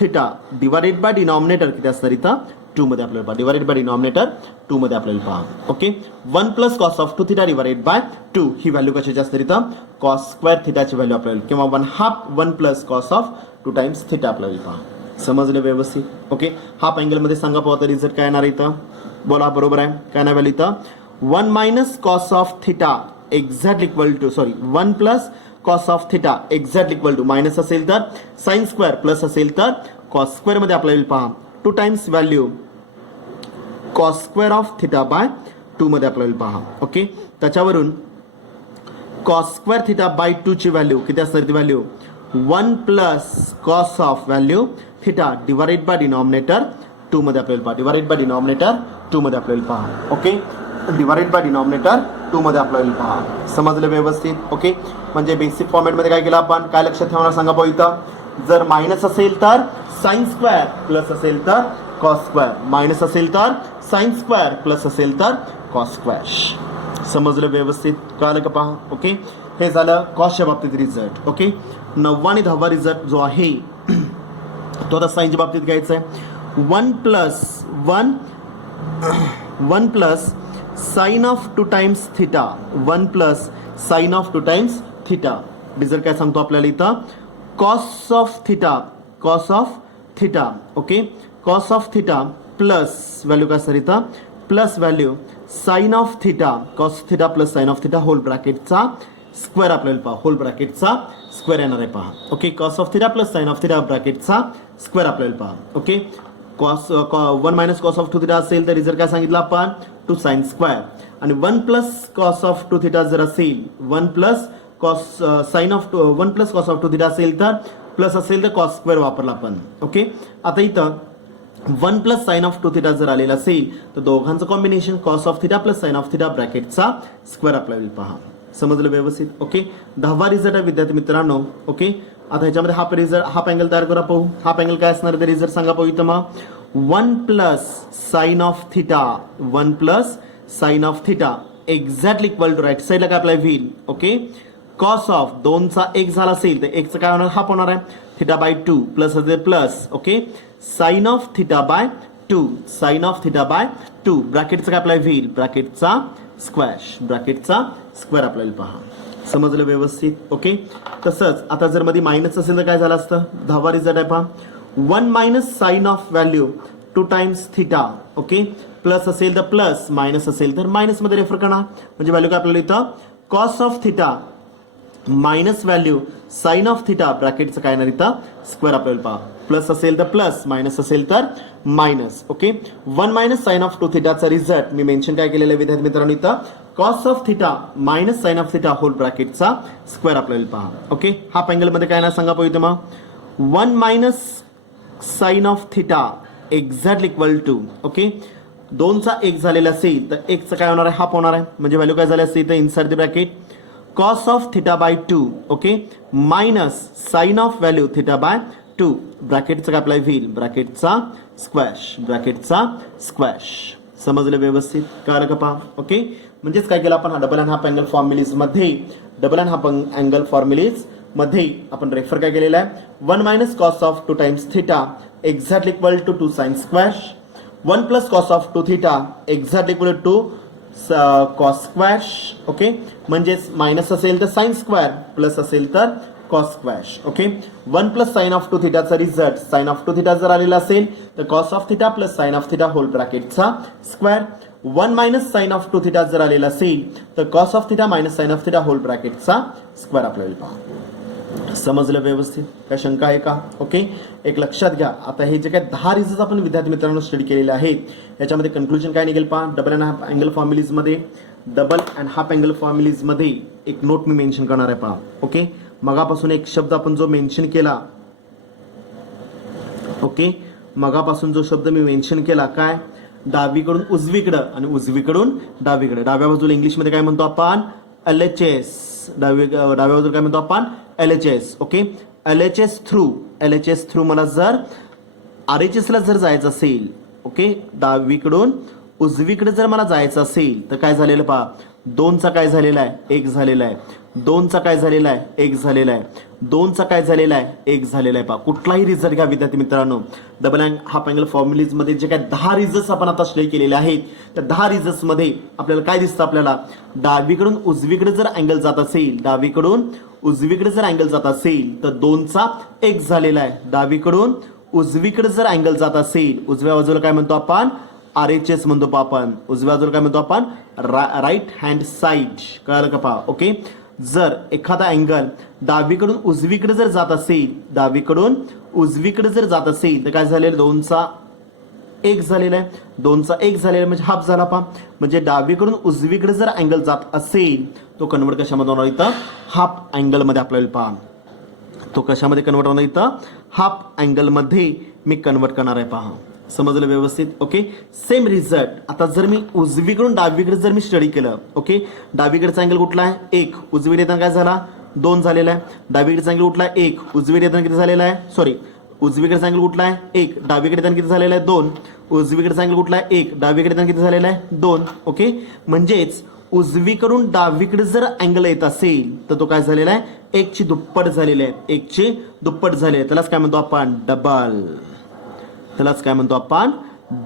theta divided by denominator किती असणार इथं? 2 मध्ये आपल्याला पहा डिवाइडेड बाय डिनॉमिनेटर 2 मध्ये आपल्याला पहा okay 1 plus cos of 2 theta divided by 2 he value कशाची असते इथं कॉस स्क्वेअर थिटाची व्हॅल्यू आपल्याला किंवा 1/2 plus cos of 2 times theta आपल्याला पहा समजलं व्यवस्थित ओके हाफ अँगल मध्ये सांगा पाहता रिझल्ट काय येणार इथं बोला बरोबर आहे काय नाही व्हॅल्यू इथं 1 minus cos of theta exact equal to 1 plus cos of theta exact equal to minus असेल तर साइन स्क्वेअर प्लस असेल तर कॉस स्क्वेअर मध्ये आपल्याला पहा 2 times value cos square of theta by 2 मध्ये आपल्याला पहा ओके त्याच्यावरून कॉस स्क्वेअर थिटा बाय 2 ची व्हॅल्यू किती असणार ती value 1 plus cos of value theta divided by denominator 2 मध्ये आपल्याला पहा डिवाइडेड बाय डिनॉमिनेटर 2 मध्ये आपल्याला पहा ओके डिवाइडेड बाय डिनॉमिनेटर 2 मध्ये आपल्याला पहा समजलं व्यवस्थित ओके म्हणजे बेसिक फॉर्मॅट मध्ये काय केलं आपण काय लक्षात ठेवणार सांगा पाहू इथं जर मायनस असेल तर साइन स्क्वेअर प्लस असेल तर कॉस स्क्वेअर मायनस असेल तर साइन स्क्वेअर प्लस असेल तर कॉस स्क्वेअर समजलं व्यवस्थित कळलं का पहा ओके हे झालं कॉसच्या बाबतीत रिझल्ट ओके 9वा आणि 10वा रिझल्ट जो आहे तो आता साइनच्या बाबतीत घ्यायचा आहे 1 plus sine of 2 times theta 1 plus sine of 2 times theta result काय सांगतो आपल्याला इथं cos of theta okay cos of theta plus value काय सर इथं plus value sine of theta cos theta plus sine of theta whole ब्रॅकेटचा square आपल्याला पहा whole ब्रॅकेटचा स्क्वेअर येणार आहे पहा okay cos of theta plus sine of theta ब्रॅकेटचा स्क्वेअर आपल्याला पहा okay cos 1 minus cos of 2 theta असेल तर रिझल्ट काय सांगितलं आपण 2 साइन स्क्वेअर आणि 1 प्लस कॉस ऑफ 2 थिटा जर असेल 1 plus cos sine of 1 plus cos of 2 theta असेल तर प्लस असेल तर कॉस स्क्वेअर वापरला आपण ओके आता इथं 1 प्लस साइन ऑफ 2 थिटा जर आलेला असेल तर दोघांचं combination cos of theta plus sine of theta ब्रॅकेटचा स्क्वेअर आपल्याला पहा समजलं व्यवस्थित ओके 10वा रिझल्ट आहे विद्यार्थी मित्रांनो ओके आता ह्याच्यामध्ये हाफ अँगल तयार करा पाहू हाफ अँगल काय असणार आहे रिझल्ट सांगा पाहू इथं मग 1 plus sine of theta 1 plus sine of theta exactly equal to right साईडला काय अप्लाय होईल ओके कॉस ऑफ 2 चा 1 झाला असेल तर 1 चा काय होणार हाफ होणार आहे थिटा बाय 2 प्लस असेल plus okay sine of theta by 2 sine of theta by 2 ब्रॅकेटचा काय अप्लाय होईल ब्रॅकेटचा स्क्वेअर आपल्याला पहा समजलं व्यवस्थित ओके तसंच आता जर मध्ये मायनस असेल तर काय झालं असतं 10वा रिझल्ट आहे पहा 1 minus sine of value 2 times theta okay plus असेल तर प्लस मायनस असेल तर मायनस मध्ये रेफर करणार म्हणजे व्हॅल्यू काय आपल्याला इथं cos of theta minus value sine of theta ब्रॅकेटचं काय येणार इथं स्क्वेअर आपल्याला पहा प्लस असेल तर प्लस मायनस असेल तर minus okay 1 minus sine of 2 थिटाचा रिझल्ट मी मेन्शन काय केलेलं आहे विद्यार्थी मित्रांनो इथं cos of theta minus sine of theta whole ब्रॅकेटचा स्क्वेअर आपल्याला पहा ओके हाफ अँगल मध्ये काय ना सांगा पाहू इथं मग 1 minus sine of theta exact equal to okay 2 चा 1 झालेला असेल तर 1 चा काय होणार आहे हाफ होणार आहे म्हणजे व्हॅल्यू काय झाली असते इथं inside the bracket cos of theta by 2 okay minus sine of value theta by 2 ब्रॅकेटचा काय अप्लाय होईल ब्रॅकेटचा स्क्वॅश समजलं व्यवस्थित कळलं का पहा ओके म्हणजेच काय केलं आपण हा double and half angle formulae मध्ये आपण रेफर काय केलेला आहे 1 minus cos of 2 times theta exactly equal to 2 sine square 1 plus cos of 2 theta exactly equal to cos square okay म्हणजेच मायनस असेल तर साइन स्क्वेअर प्लस असेल तर cos square okay 1 plus sine of 2 थिटाचा result sine of 2 theta जर आलेला असेल तर cos of theta plus sine of theta whole ब्रॅकेटचा square 1 minus sine of 2 theta जर आलेला असेल तर cos of theta minus sine of theta whole ब्रॅकेटचा स्क्वेअर आपल्याला पहा समजलं व्यवस्थित काय शंका आहे का ओके एक लक्षात घ्या आता हे जे काय 10 रिझल्ट आपण विद्यार्थी मित्रांनो स्टडी केलेले आहेत याच्यामध्ये कन्क्लुजन काय निघेल पहा double and half angle formulae मध्ये एक नोट मी मेन्शन करणार आहे पहा ओके मगापासून एक शब्द आपण जो मेन्शन केला ओके मगापासून जो शब्द मी मेन्शन केला काय डावीकडून उजवीकडे आणि उजवीकडून डावीकडे डाव्या बाजूला इंग्लिश मध्ये काय म्हणतो आपण LHS डाव्या बाजूला काय म्हणतो आपण LHS ओके LHS थ्रू मला जर RHS ला जर जायचं असेल ओके डावीकडून उजवीकडे जर मला जायचं असेल तर काय झालेलं पहा 2चा काय झालेला आहे 1 झालेला आहे, 2चा काय झालेला आहे 1 झालेला आहे, 2चा काय झालेला आहे 1 झालेला आहे. पहा कुठलाही रिझल्ट घ्या विद्यार्थी मित्रांनो, डबल अँड हाफ अँगल फॉर्म्युलीजमध्ये जे काय 10 रिझल्ट्स आपण आता स्टडी केलेले आहेत त्या 10 रिझल्ट्समध्ये आपल्याला काय दिसतं, आपल्याला डावीकडून उजवीकडे जर अँगल जात असेल, डावीकडून उजवीकडे जर अँगल जात असेल तर 2चा 1 झालेला आहे. डावीकडून उजवीकडे जर अँगल जात असेल, उजव्या बाजूला काय म्हणतो आपण RHS म्हणतो आपण, उजव्या बाजूला काय म्हणतो आपण राईट हँड साइड. कळलं का पहा. ओके, जर एखादा अँगल डावीकडून उजवीकडे जर जात असेल, डावीकडून उजवीकडे जर जात असेल तर काय झालेलं 2चा 1 झालेला आहे, 2चा 1 झालेला आहे म्हणजे हाफ झाला. पहा म्हणजे डावीकडून उजवीकडे जर अँगल जात असेल तो कन्वर्ट कशामध्ये होणार इथं हाफ अँगल मध्ये. आपल्याला पहा तो कशामध्ये कन्वर्ट होणार इथं हाफ अँगल मध्ये मी कन्वर्ट करणार आहे. पहा समजलं व्यवस्थित. ओके, सेम रिझल्ट आता जर मी उजवीकडून डावीकडे जर मी स्टडी केलं, ओके, डावीकडचा अँगल कुठला आहे 1, उजवीकडे येताना काय झाला 2 झालेला आहे. डावीकडचा अँगल कुठला आहे 1, उजवीकडे येताना किती झालेला आहे, सॉरी उजवीकडचा अँगल कुठला आहे 1, डावीकडे येताना किती झालेला आहे 2, उजवीकडचा अँगल कुठला आहे 1, डावीकडे येताना किती झालेला आहे 2. ओके, म्हणजेच उजवीकडून डावीकडे जर अँगल येत असेल तर तो काय झालेला आहे 1ची दुप्पट झालेला आहे, 1ची दुप्पट झाले आहे. त्यालाच काय म्हणतो आपण डबल, त्यालाच काय म्हणतो आपण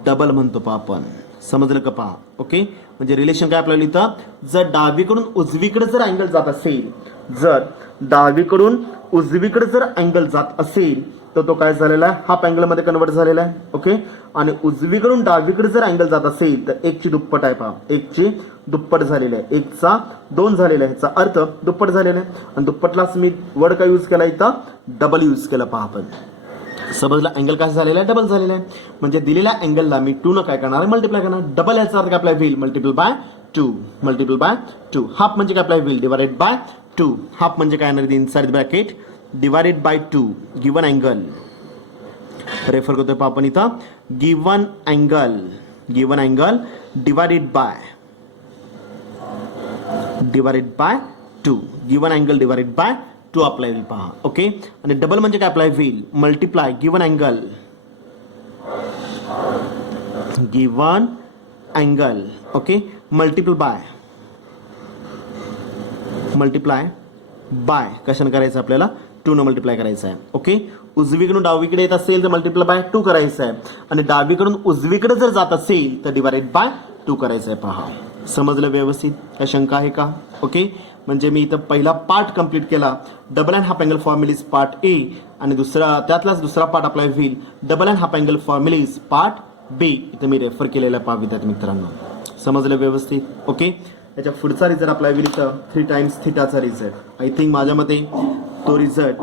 डबल म्हणतो. पहा आपण समजलं का. पहा ओके, म्हणजे रिलेशन काय आपल्याला इथं जर डावीकडून उजवीकडे जर अँगल जात असेल, जर डावीकडून उजवीकडे जर अँगल जात असेल तर तो काय झालेला आहे हाफ अँगल मध्ये कन्वर्ट झालेला आहे. ओके, आणि उजवीकडून डावीकडे जर अँगल जात असेल तर 1ची दुप्पट आहे. पहा 1ची दुप्पट झालेली आहे, 1चा 2 झालेला आहे, याचा अर्थ दुप्पट झालेला आहे. आणि दुप्पटलाच मी वर्ड काय यूज केला इथं डबल यूज केला. पहा आपण समजला अँगल काय झालेला आहे डबल झालेला आहे. म्हणजे दिलेल्या अँगलला मी 2 न काय करणार आहे मल्टिप्लाय करणार. डबल याचा अर्थ काय आपला होईल multiple bye 2, multiple bye 2. Half म्हणजे काय आपला होईल डिवाइडेड बाय 2. हाफ म्हणजे काय येणार inside bracket divided by 2. Given angle refer करतोय पहा आपण इथं given angle divided by 2. Given angle divided by 2 apply होईल. पहा ओके, आणि डबल म्हणजे काय अप्लाय होईल multiply given angle okay multiple bye कशाने करायचं आपल्याला 2 न मल्टिप्लाय करायचं आहे. ओके, उजवीकडून डावीकडे येत असेल तर मल्टिप्लाय बाय 2 करायचं आहे, आणि डावीकडून उजवीकडे जर जात असेल तर डिवाइडेड बाय 2 करायचं आहे. पहा समजलं व्यवस्थित, काय शंका आहे का. ओके, म्हणजे मी इथं पहिला पार्ट कंप्लीट केला double and half angle formulae part A, आणि त्यातलाच दुसरा पार्ट अप्लाय होईल double and half angle formulae part B. इथं मी रेफर केलेला पहा विद्यार्थी मित्रांनो. समजलं व्यवस्थित. ओके, त्याच्या पुढचा रिझल्ट अप्लाय होईल इथं 3 टाइम्स थिटाचा रिझल्ट. आय थिंक माझ्या मते तो रिझल्ट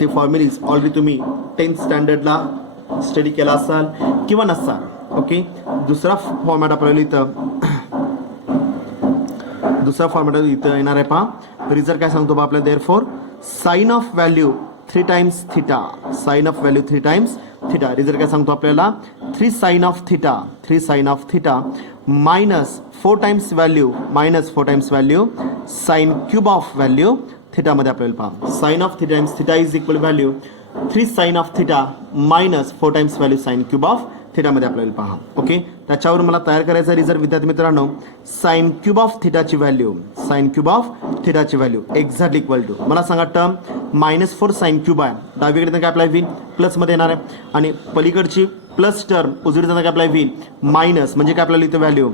ते फॉर्म्युलीज ऑलरेडी तुम्ही 10th स्टँडर्डला स्टडी केला असाल किंवा नसाल. ओके, दुसरा फॉर्मॅट आपल्याला इथं येणार आहे. पहा रिझल्ट काय सांगतो बा आपल्या therefore sine of value 3 times theta, sine of value 3 times theta. Result काय सांगतो आपल्याला 3 sine of theta minus 4 times value sine cube of value theta मध्ये आपल्याला पहा sine of 3 times theta is equal value 3 sine of theta minus 4 times value sine cube of theta मध्ये आपल्याला पहा. Okay, त्याच्यावर मला तयार करायचा रिझल्ट विद्यार्थी मित्रांनो साइन क्यूब ऑफ थिटाची व्हॅल्यू एक्झॅक्टली इक्वल टू मला सांगा टर्म -4 साइन क्यूब आहे, डावीकडे काय अप्लाय होईल प्लस मध्ये येणार आहे, आणि पलीकडची प्लस टर्म उजवीकडे काय अप्लाय होईल मायनस, म्हणजे काय आपल्याला इथं value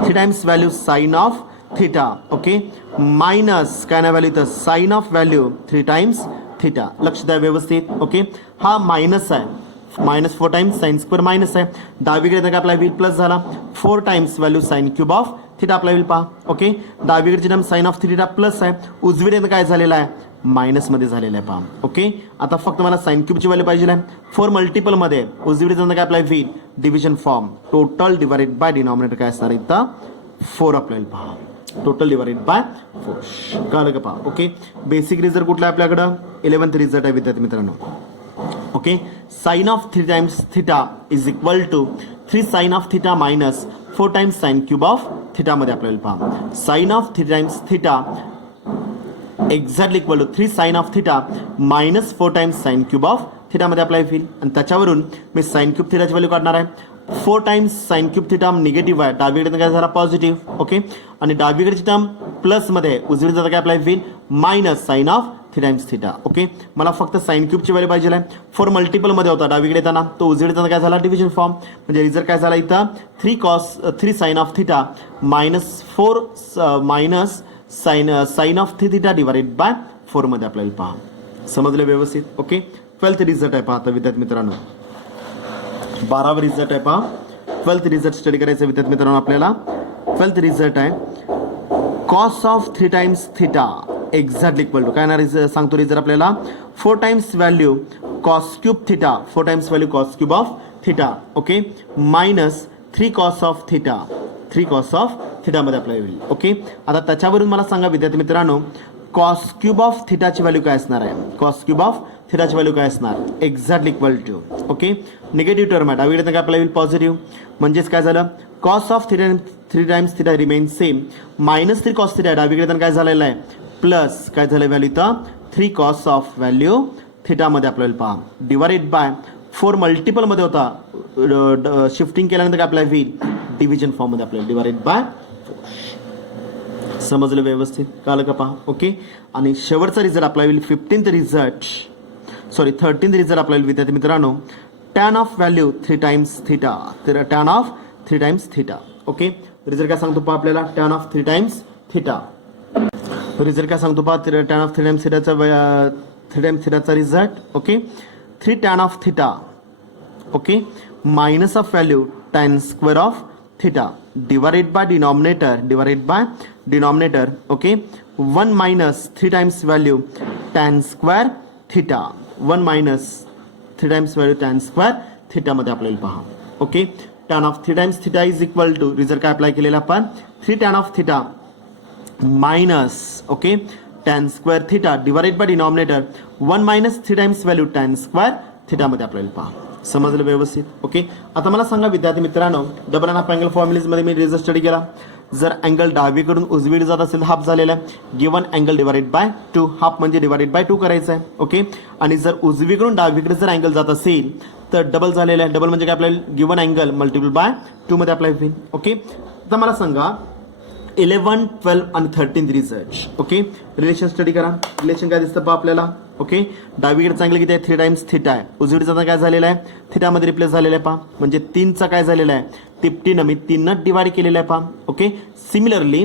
3 times value sine of theta. Okay, minus काय नाही व्हॅल्यू इथं sine of value 3 times theta. लक्ष द्या व्यवस्थित. ओके, हा मायनस आहे, -4 टाइम्स साइन स्क्वेअर मायनस आहे, डावीकडे काय अप्लाय होईल प्लस झाला 4 times value sine cube of theta apply होईल. पहा ओके, डावीकडची term sine of theta plus आहे, उजवीकडे काय झालेला आहे मायनस मध्ये झालेला आहे. पहा ओके, आता फक्त मला साइन क्यूबची व्हॅल्यू पाहिजे आहे 4 मल्टिपल मध्ये, उजवीकडे काय अप्लाय होईल division form total divided by denominator काय असणार इथं 4 अप्लाय होईल. पहा टोटल डिवाइडेड बाय 4 कळलं का. पहा ओके, बेसिक रिझल्ट कुठला आहे आपल्याकडं 11th रिझल्ट आहे विद्यार्थी मित्रांनो. Okay, sine of 3 times theta is equal to 3 sine of theta minus 4 times sine cube of theta मध्ये आपल्याला पहा sine of 3 times theta exactly equal to 3 sine of theta minus 4 times sine cube of theta मध्ये apply होईल, आणि त्याच्यावरून मी sine cube थिटाची value काढणार आहे. 4 times sine cube theta negative आहे, डावीकडे काय झाला पॉझिटिव्ह. ओके, आणि डावीकडची टर्म प्लस मध्ये, उजवीकडे जाता काय अप्लाय होईल minus sine of 3 times theta. Okay, मला फक्त साइन क्यूबची व्हॅल्यू पाहिजे आहे. 4 मल्टिपल मध्ये होता डावीकडे येताना, तो उजवीकडे जाताना काय झाला डिव्हिजन फॉर्म, म्हणजे रिझल्ट काय झाला इथं 3 sine of theta minus 4 minus sine of theta divided by 4 मध्ये आपल्याला पहा. समजलं व्यवस्थित. ओके, 12th रिझल्ट आहे पहा आता विद्यार्थी मित्रांनो, 12वा रिझल्ट आहे पहा. 12th रिझल्ट स्टडी करायचं विद्यार्थी मित्रांनो आपल्याला. 12th रिझल्ट आहे cos of 3 times theta exactly equal to काय ना सांगतो रिझल्ट आपल्याला 4 times value cos cube theta, 4 times value cos cube of theta. Okay, minus 3 cos of theta, 3 cos of theta मध्ये अप्लाय होईल. ओके, आता त्याच्यावरून मला सांगा विद्यार्थी मित्रांनो कॉस क्यूब ऑफ थिटाची व्हॅल्यू काय असणार आहे, कॉस क्यूब ऑफ थिटाची व्हॅल्यू काय असणार exactly equal to. Okay, negative term आहे, डावीकडे काय अप्लाय होईल पॉझिटिव्ह, म्हणजेच काय झालं cos of 3 times theta remain same, minus 3 cos theta डावीकडे काय झालेलं आहे प्लस काय झालं व्हॅल्यू इथं 3 कॉस ऑफ व्हॅल्यू थिटामध्ये आपल्याला पहा डिवाइडेड बाय 4 मल्टिपल मध्ये होता, शिफ्टिंग केल्यानंतर काय अप्लाय होईल डिव्हिजन फॉर्म मध्ये आपल्याला डिवाइडेड बाय 4. समजलं व्यवस्थित काल का पहा. ओके, आणि शेवटचा रिझल्ट आपला होईल 13th result, sorry 13th result आपला होईल विद्यार्थी मित्रांनो tan of value 3 times theta, तर tan of 3 times theta. Okay, result काय सांगतो पहा आपल्याला tan of 3 times theta, result काय सांगतो पहा टॅन ऑफ 3 टाइम्स थिटाचा 3 टाइम्स थिटाचा result. Okay, 3 tan of theta. Okay, minus of value tan square of theta divided by denominator. Okay, 1 minus 3 times value tan square theta, 1 minus 3 times value tan square theta मध्ये आपल्याला पहा. Okay, tan of 3 times theta is equal to result काय apply केलेला आपण 3 tan of theta minus okay tan square theta divided by denominator 1 minus 3 times value tan square theta मध्ये आपल्याला पहा. समजलं व्यवस्थित. ओके, आता मला सांगा विद्यार्थी मित्रांनो double and half angle formulas मध्ये मी रिझल्ट स्टडी केला. जर अँगल डावीकडून उजवीकडे जात असेल हाफ झालेला आहे, given angle divided by 2, half म्हणजे डिवाइडेड बाय 2 करायचं आहे. ओके, आणि जर उजवीकडून डावीकडे जर अँगल जात असेल तर डबल झालेला आहे, डबल म्हणजे काय आपल्याला गिवन अँगल मल्टिपल बाय 2 मध्ये अप्लाय होईल. ओके, आता मला सांगा 11, 12 आणि 13 रिझल्ट. ओके, रिलेशन स्टडी करा. रिलेशन काय दिसतं पहा आपल्याला. ओके, डावीकडे चांगलं किती आहे 3 टाइम्स थिटा आहे, उजवीकडे जाता काय झालेलं आहे थिटामध्ये रिप्लेस झालेलं आहे पहा, म्हणजे 3चा काय झालेला आहे 15 मी 3 डिवाइड केलेलं आहे पहा. ओके, सिमिलरली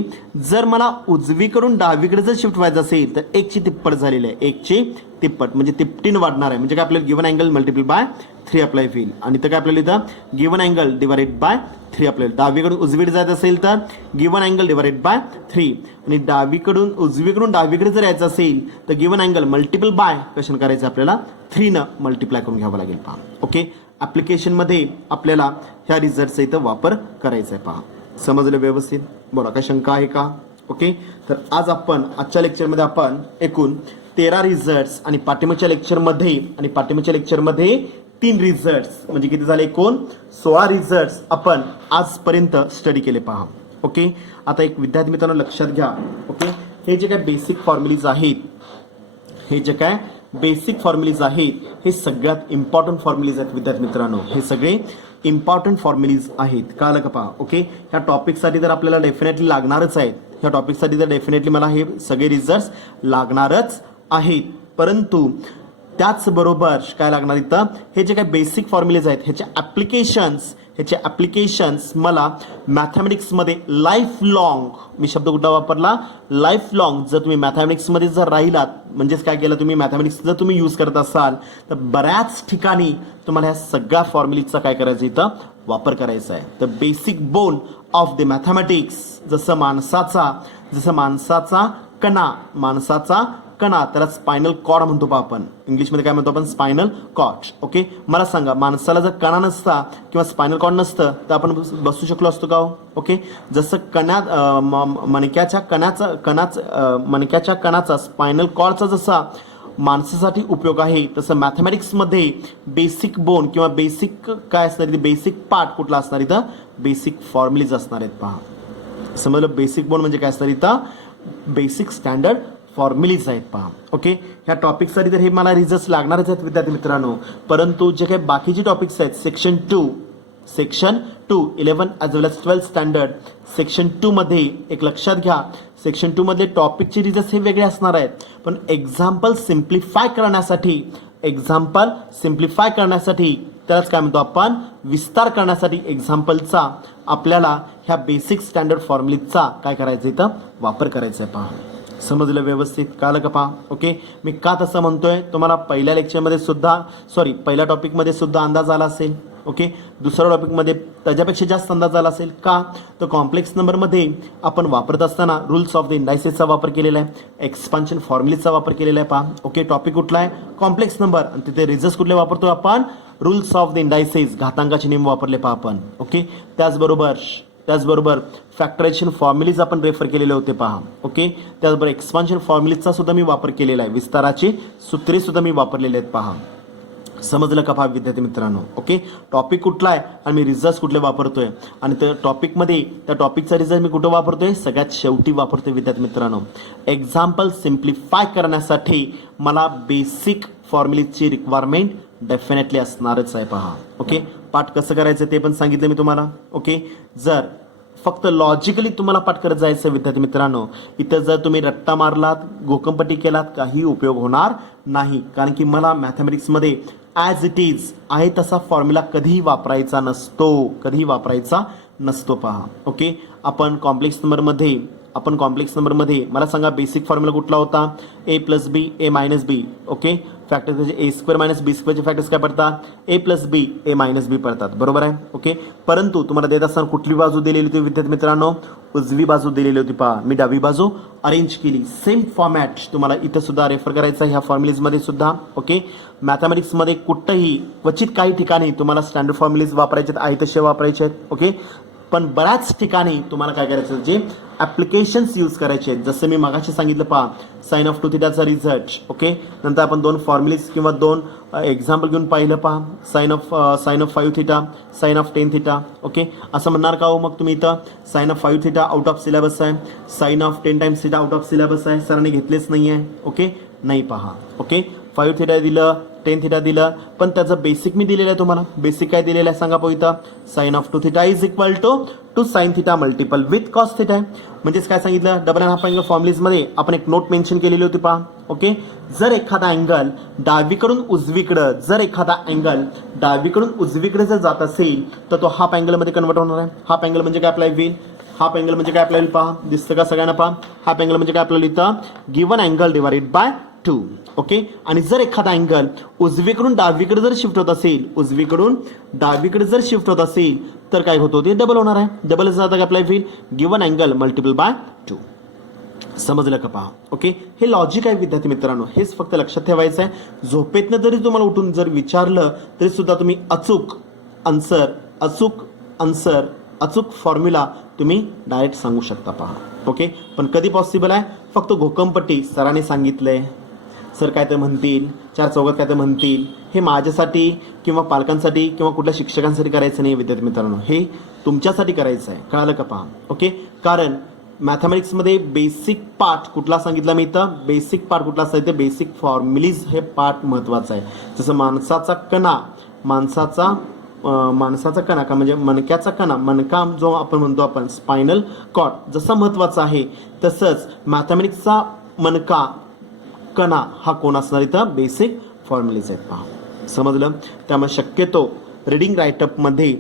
जर मला उजवीकडून डावीकडे जर शिफ्ट व्हायचं असेल तर 1ची तिप्पट झालेली आहे, 1ची तिप्पट म्हणजे 15 वाढणार आहे, म्हणजे काय आपल्याला given angle multiple bye 3 apply होईल. आणि तर काय आपल्याला इथं गिवन अँगल डिवाइडेड बाय 3 आपल्याला डावीकडून उजवीकडे जायचं असेल तर गिवन अँगल डिवाइडेड बाय 3, आणि डावीकडून उजवीकडून डावीकडे जर यायचं असेल तर गिवन अँगल मल्टिपल बाय कशाने करायचं आपल्याला 3 न मल्टिप्लाय करून घ्यावं लागेल पहा. ओके, ऍप्लिकेशन मध्ये आपल्याला ह्या रिझल्टचा इथं वापर करायचा आहे पहा. समजलं व्यवस्थित. बोला काय शंका आहे का. ओके, तर आज आपण आजच्या लेक्चरमध्ये आपण एकूण 13 रिझल्ट्स आणि पाठिंबाच्या लेक्चरमध्ये 3 रिझल्ट्स म्हणजे किती झाले एकूण 16 रिझल्ट्स आपण आजपर्यंत स्टडी केले पहा. ओके, आता एक विद्यार्थी मित्रांनो लक्षात घ्या. ओके, हे जे काय बेसिक फॉर्म्युलीज आहेत हे सगळ्यात इम्पॉर्टंट फॉर्म्युलीज आहेत विद्यार्थी मित्रांनो, हे सगळे इम्पॉर्टंट फॉर्म्युलीज आहेत. कळलं का पहा. ओके, ह्या टॉपिकसाठी तर आपल्याला डेफिनेटली लागणारच आहेत, ह्या टॉपिकसाठी तर डेफिनेटली मला हे सगळे रिझल्ट्स लागणारच आहेत, परंतु त्याचबरोबर काय लागणार इथं हे जे काही बेसिक फॉर्म्युलेज आहेत ह्याचे ॲप्लिकेशन्स मला मॅथमॅटिक्समध्ये लाईफ लॉंग, मी शब्द कुठला वापरला लाईफ लॉंग, जर तुम्ही मॅथमॅटिक्समध्ये जर राहिलात म्हणजेच काय केलं तुम्ही मॅथमॅटिक्स जर तुम्ही यूज करत असाल तर बऱ्याच ठिकाणी तुम्हाला ह्या सगळ्या फॉर्म्युलेजचा काय करायचं इथं वापर करायचा आहे. तर basic bone of the mathematics जसं माणसाचा कणा त्याला स्पायनल कॉर्ड म्हणतो पहा आपण, इंग्लिशमध्ये काय म्हणतो आपण स्पायनल कॉर्ड. ओके, मला सांगा माणसाला जर कणा नसता किंवा स्पायनल कॉर्ड नसतं तर आपण बसू शकलो असतो का हो. ओके, जसं मणक्याच्या कणाचा स्पायनल कॉर्डचा जसा माणसासाठी उपयोग आहे तसं मॅथमॅटिक्समध्ये बेसिक बोन किंवा बेसिक काय असणार इथे बेसिक पार्ट कुठला असणार इथं बेसिक फॉर्म्युलीज असणार आहेत पहा. समजलं. बेसिक बोन म्हणजे काय असणार इथं बेसिक स्टँडर्ड फॉर्म्युलीज आहेत पहा. ओके, ह्या टॉपिकसाठी तर हे मला रिझल्ट्स लागणारच आहेत विद्यार्थी मित्रांनो, परंतु जे काही बाकीचे टॉपिक्स आहेत सेक्शन 2 11 ॲज वेल एज 12 स्टँडर्ड सेक्शन 2 मध्ये एक लक्षात घ्या, सेक्शन 2 मधले टॉपिकचे रिझल्ट हे वेगळे असणार आहेत, पण एक्झाम्पल सिम्प्लिफाय करण्यासाठी त्यालाच काय म्हणतो आपण, विस्तार करण्यासाठी एक्झाम्पलचा आपल्याला ह्या बेसिक स्टँडर्ड फॉर्म्युलेचा काय करायचं इथं वापर करायचा आहे. पहा समजलं व्यवस्थित, कळलं का? पहा ओके. मी का तसं म्हणतोय तुम्हाला पहिल्या लेक्चरमध्ये सुद्धा पहिल्या टॉपिकमध्ये सुद्धा अंदाज आला असेल. ओके, दुसऱ्या टॉपिकमध्ये त्याच्यापेक्षा जास्त अंदाज आला असेल. का तर कॉम्प्लेक्स नंबरमध्ये आपण वापरत असताना रूल्स ऑफ द इंडायसेसचा वापर केलेला आहे, एक्सपान्शन फॉर्म्युलेचा वापर केलेला आहे. पहा ओके, टॉपिक कुठला आहे, कॉम्प्लेक्स नंबर, आणि तिथे रिझल्ट कुठले वापरतो आपण, रूल्स ऑफ द इंडायसेस, घातांकाचे नियम वापरले पहा आपण. ओके, त्याचबरोबर फॅक्टरायझेशन फॉर्म्युलेज आपण रेफर केलेले होते पहा. ओके, त्याचबरोबर एक्सपान्शन फॉर्म्युलेजचा सुद्धा मी वापर केलेला आहे, विस्ताराची सूत्रे सुद्धा मी वापरलेले आहेत पहा. समजलं का पहा विद्यार्थी मित्रांनो? ओके, टॉपिक कुठला आहे आणि मी रिझल्ट कुठले वापरतोय, आणि त्या टॉपिकमध्ये त्या टॉपिकचा रिझल्ट मी कुठं वापरतोय, सगळ्यात शेवटी वापरतोय विद्यार्थी मित्रांनो. एक्झाम्पल सिम्प्लिफाय करण्यासाठी मला बेसिक फॉर्म्युलेची रिक्वायरमेंट डेफिनेटली असणारच आहे पहा. ओके, पाठ कसं करायचं ते पण सांगितलं मी तुम्हाला. ओके, जर फक्त लॉजिकली तुम्हाला पाठ करत जायचं विद्यार्थी मित्रांनो, इथं जर तुम्ही रट्टा मारलात, घोकंपट्टी केलात, काही उपयोग होणार नाही. कारण की मला मॅथमॅटिक्समध्ये ॲज इट इज आहे तसा फॉर्म्युला कधीही वापरायचा नसतो पहा. ओके, आपण कॉम्प्लेक्स नंबरमध्ये मला सांगा बेसिक फॉर्म्युला कुठला होता, a plus B A minus B. Okay, factors म्हणजे ए स्क्वेअर मायनस बी स्क्वेअरचे फॅक्टर्स काय पडतात, ए प्लस बी ए मायनस बी पडतात, बरोबर आहे. ओके, परंतु तुम्हाला देत असताना कुठली बाजू दिलेली होती विद्यार्थी मित्रांनो, उजवी बाजू दिलेली होती पहा. मी डावी बाजू अरेंज केली. सेम फॉर्मॅट तुम्हाला इथं सुद्धा रेफर करायचा ह्या फॉर्म्युलेजमध्ये सुद्धा. ओके, मॅथमॅटिक्समध्ये कुठंही क्वचित काही ठिकाणी तुम्हाला स्टँडर्ड फॉर्म्युलेज वापरायचे आहेत, आहे तसे वापरायचे आहेत. ओके, पण बऱ्याच ठिकाणी तुम्हाला काय करायचं, जे ॲप्लिकेशन्स यूज करायचे आहेत, जसं मी मागाशी सांगितलं पहा, साइन ऑफ 2 थिटाचा रिझल्ट. ओके, नंतर आपण 2 फॉर्म्युलेज किंवा 2 एक्झाम्पल घेऊन पाहिलं पहा, sine of 5 theta, sine of 10 theta. Okay, असं म्हणणार का हो मग तुम्ही इथं, sine of 5 theta out of syllabus आहे, sine of 10 times theta out of syllabus आहे, सरांनी घेतलेच नाही आहे. ओके, नाही पहा. ओके, 5 थिटा दिलं, 10 थिटा दिलं, पण त्याचं बेसिक मी दिलेलं आहे तुम्हाला. बेसिक काय दिलेलं आहे सांगा पहा इथं, sine of 2 theta is equal to sine theta multiple with cos theta आहे. म्हणजेच काय सांगितलं, डबल अँड हाफ अँगल फॉर्म्युलेजमध्ये आपण एक नोट मेन्शन केलेली होती पहा. ओके, जर एखादा अँगल डावीकडून उजवीकडे जर जात असेल तर तो हाफ अँगलमध्ये कन्वर्ट होणार आहे. हाफ अँगल म्हणजे काय अप्लाय होईल, पहा दिसतं का सगळ्यांना पहा. हाफ अँगल म्हणजे काय आपल्याला इथं, given angle divided by 2. Okay, आणि जर एखादा अँगल उजवीकडून डावीकडे जर शिफ्ट होत असेल तर काय होतं, ते डबल होणार आहे. डबल जाता अप्लाय होईल, गिवन अँगल मल्टिपल बाय 2. समजलं का पहा. ओके, हे लॉजिक आहे विद्यार्थी मित्रांनो, हेच फक्त लक्षात ठेवायचं आहे. झोपेतनं जरी तुम्हाला उठून जर विचारलं तरी सुद्धा तुम्ही अचूक फॉर्म्युला तुम्ही डायरेक्ट सांगू शकता पहा. ओके, पण कधी पॉसिबल आहे, फक्त घोकंपट्टी सरांनी सांगितलंय, सर काय तर म्हणतील, 4 चौघात काय तर म्हणतील, हे माझ्यासाठी किंवा पालकांसाठी किंवा कुठल्या शिक्षकांसाठी करायचं नाही विद्यार्थी मित्रांनो, हे तुमच्यासाठी करायचं आहे. कळालं का पहा. ओके, कारण मॅथमॅटिक्समध्ये बेसिक पार्ट कुठला सांगितला मी इथं, बेसिक पार्ट कुठला असायचं, बेसिक फॉर्म्युलीज हे पार्ट महत्त्वाचं आहे. जसं माणसाचा कणा का म्हणजे मणक्याचा कणा, मणका जो आपण म्हणतो आपण, स्पायनल कॉर्ड जसा महत्त्वाचा आहे, तसंच मॅथमॅटिक्सचा मणका कणा हा कोण असणार इथं, बेसिक फॉर्म्युलेज आहेत पहा. समजलं. त्यामुळे शक्यतो रिडिंग राईटअपमध्ये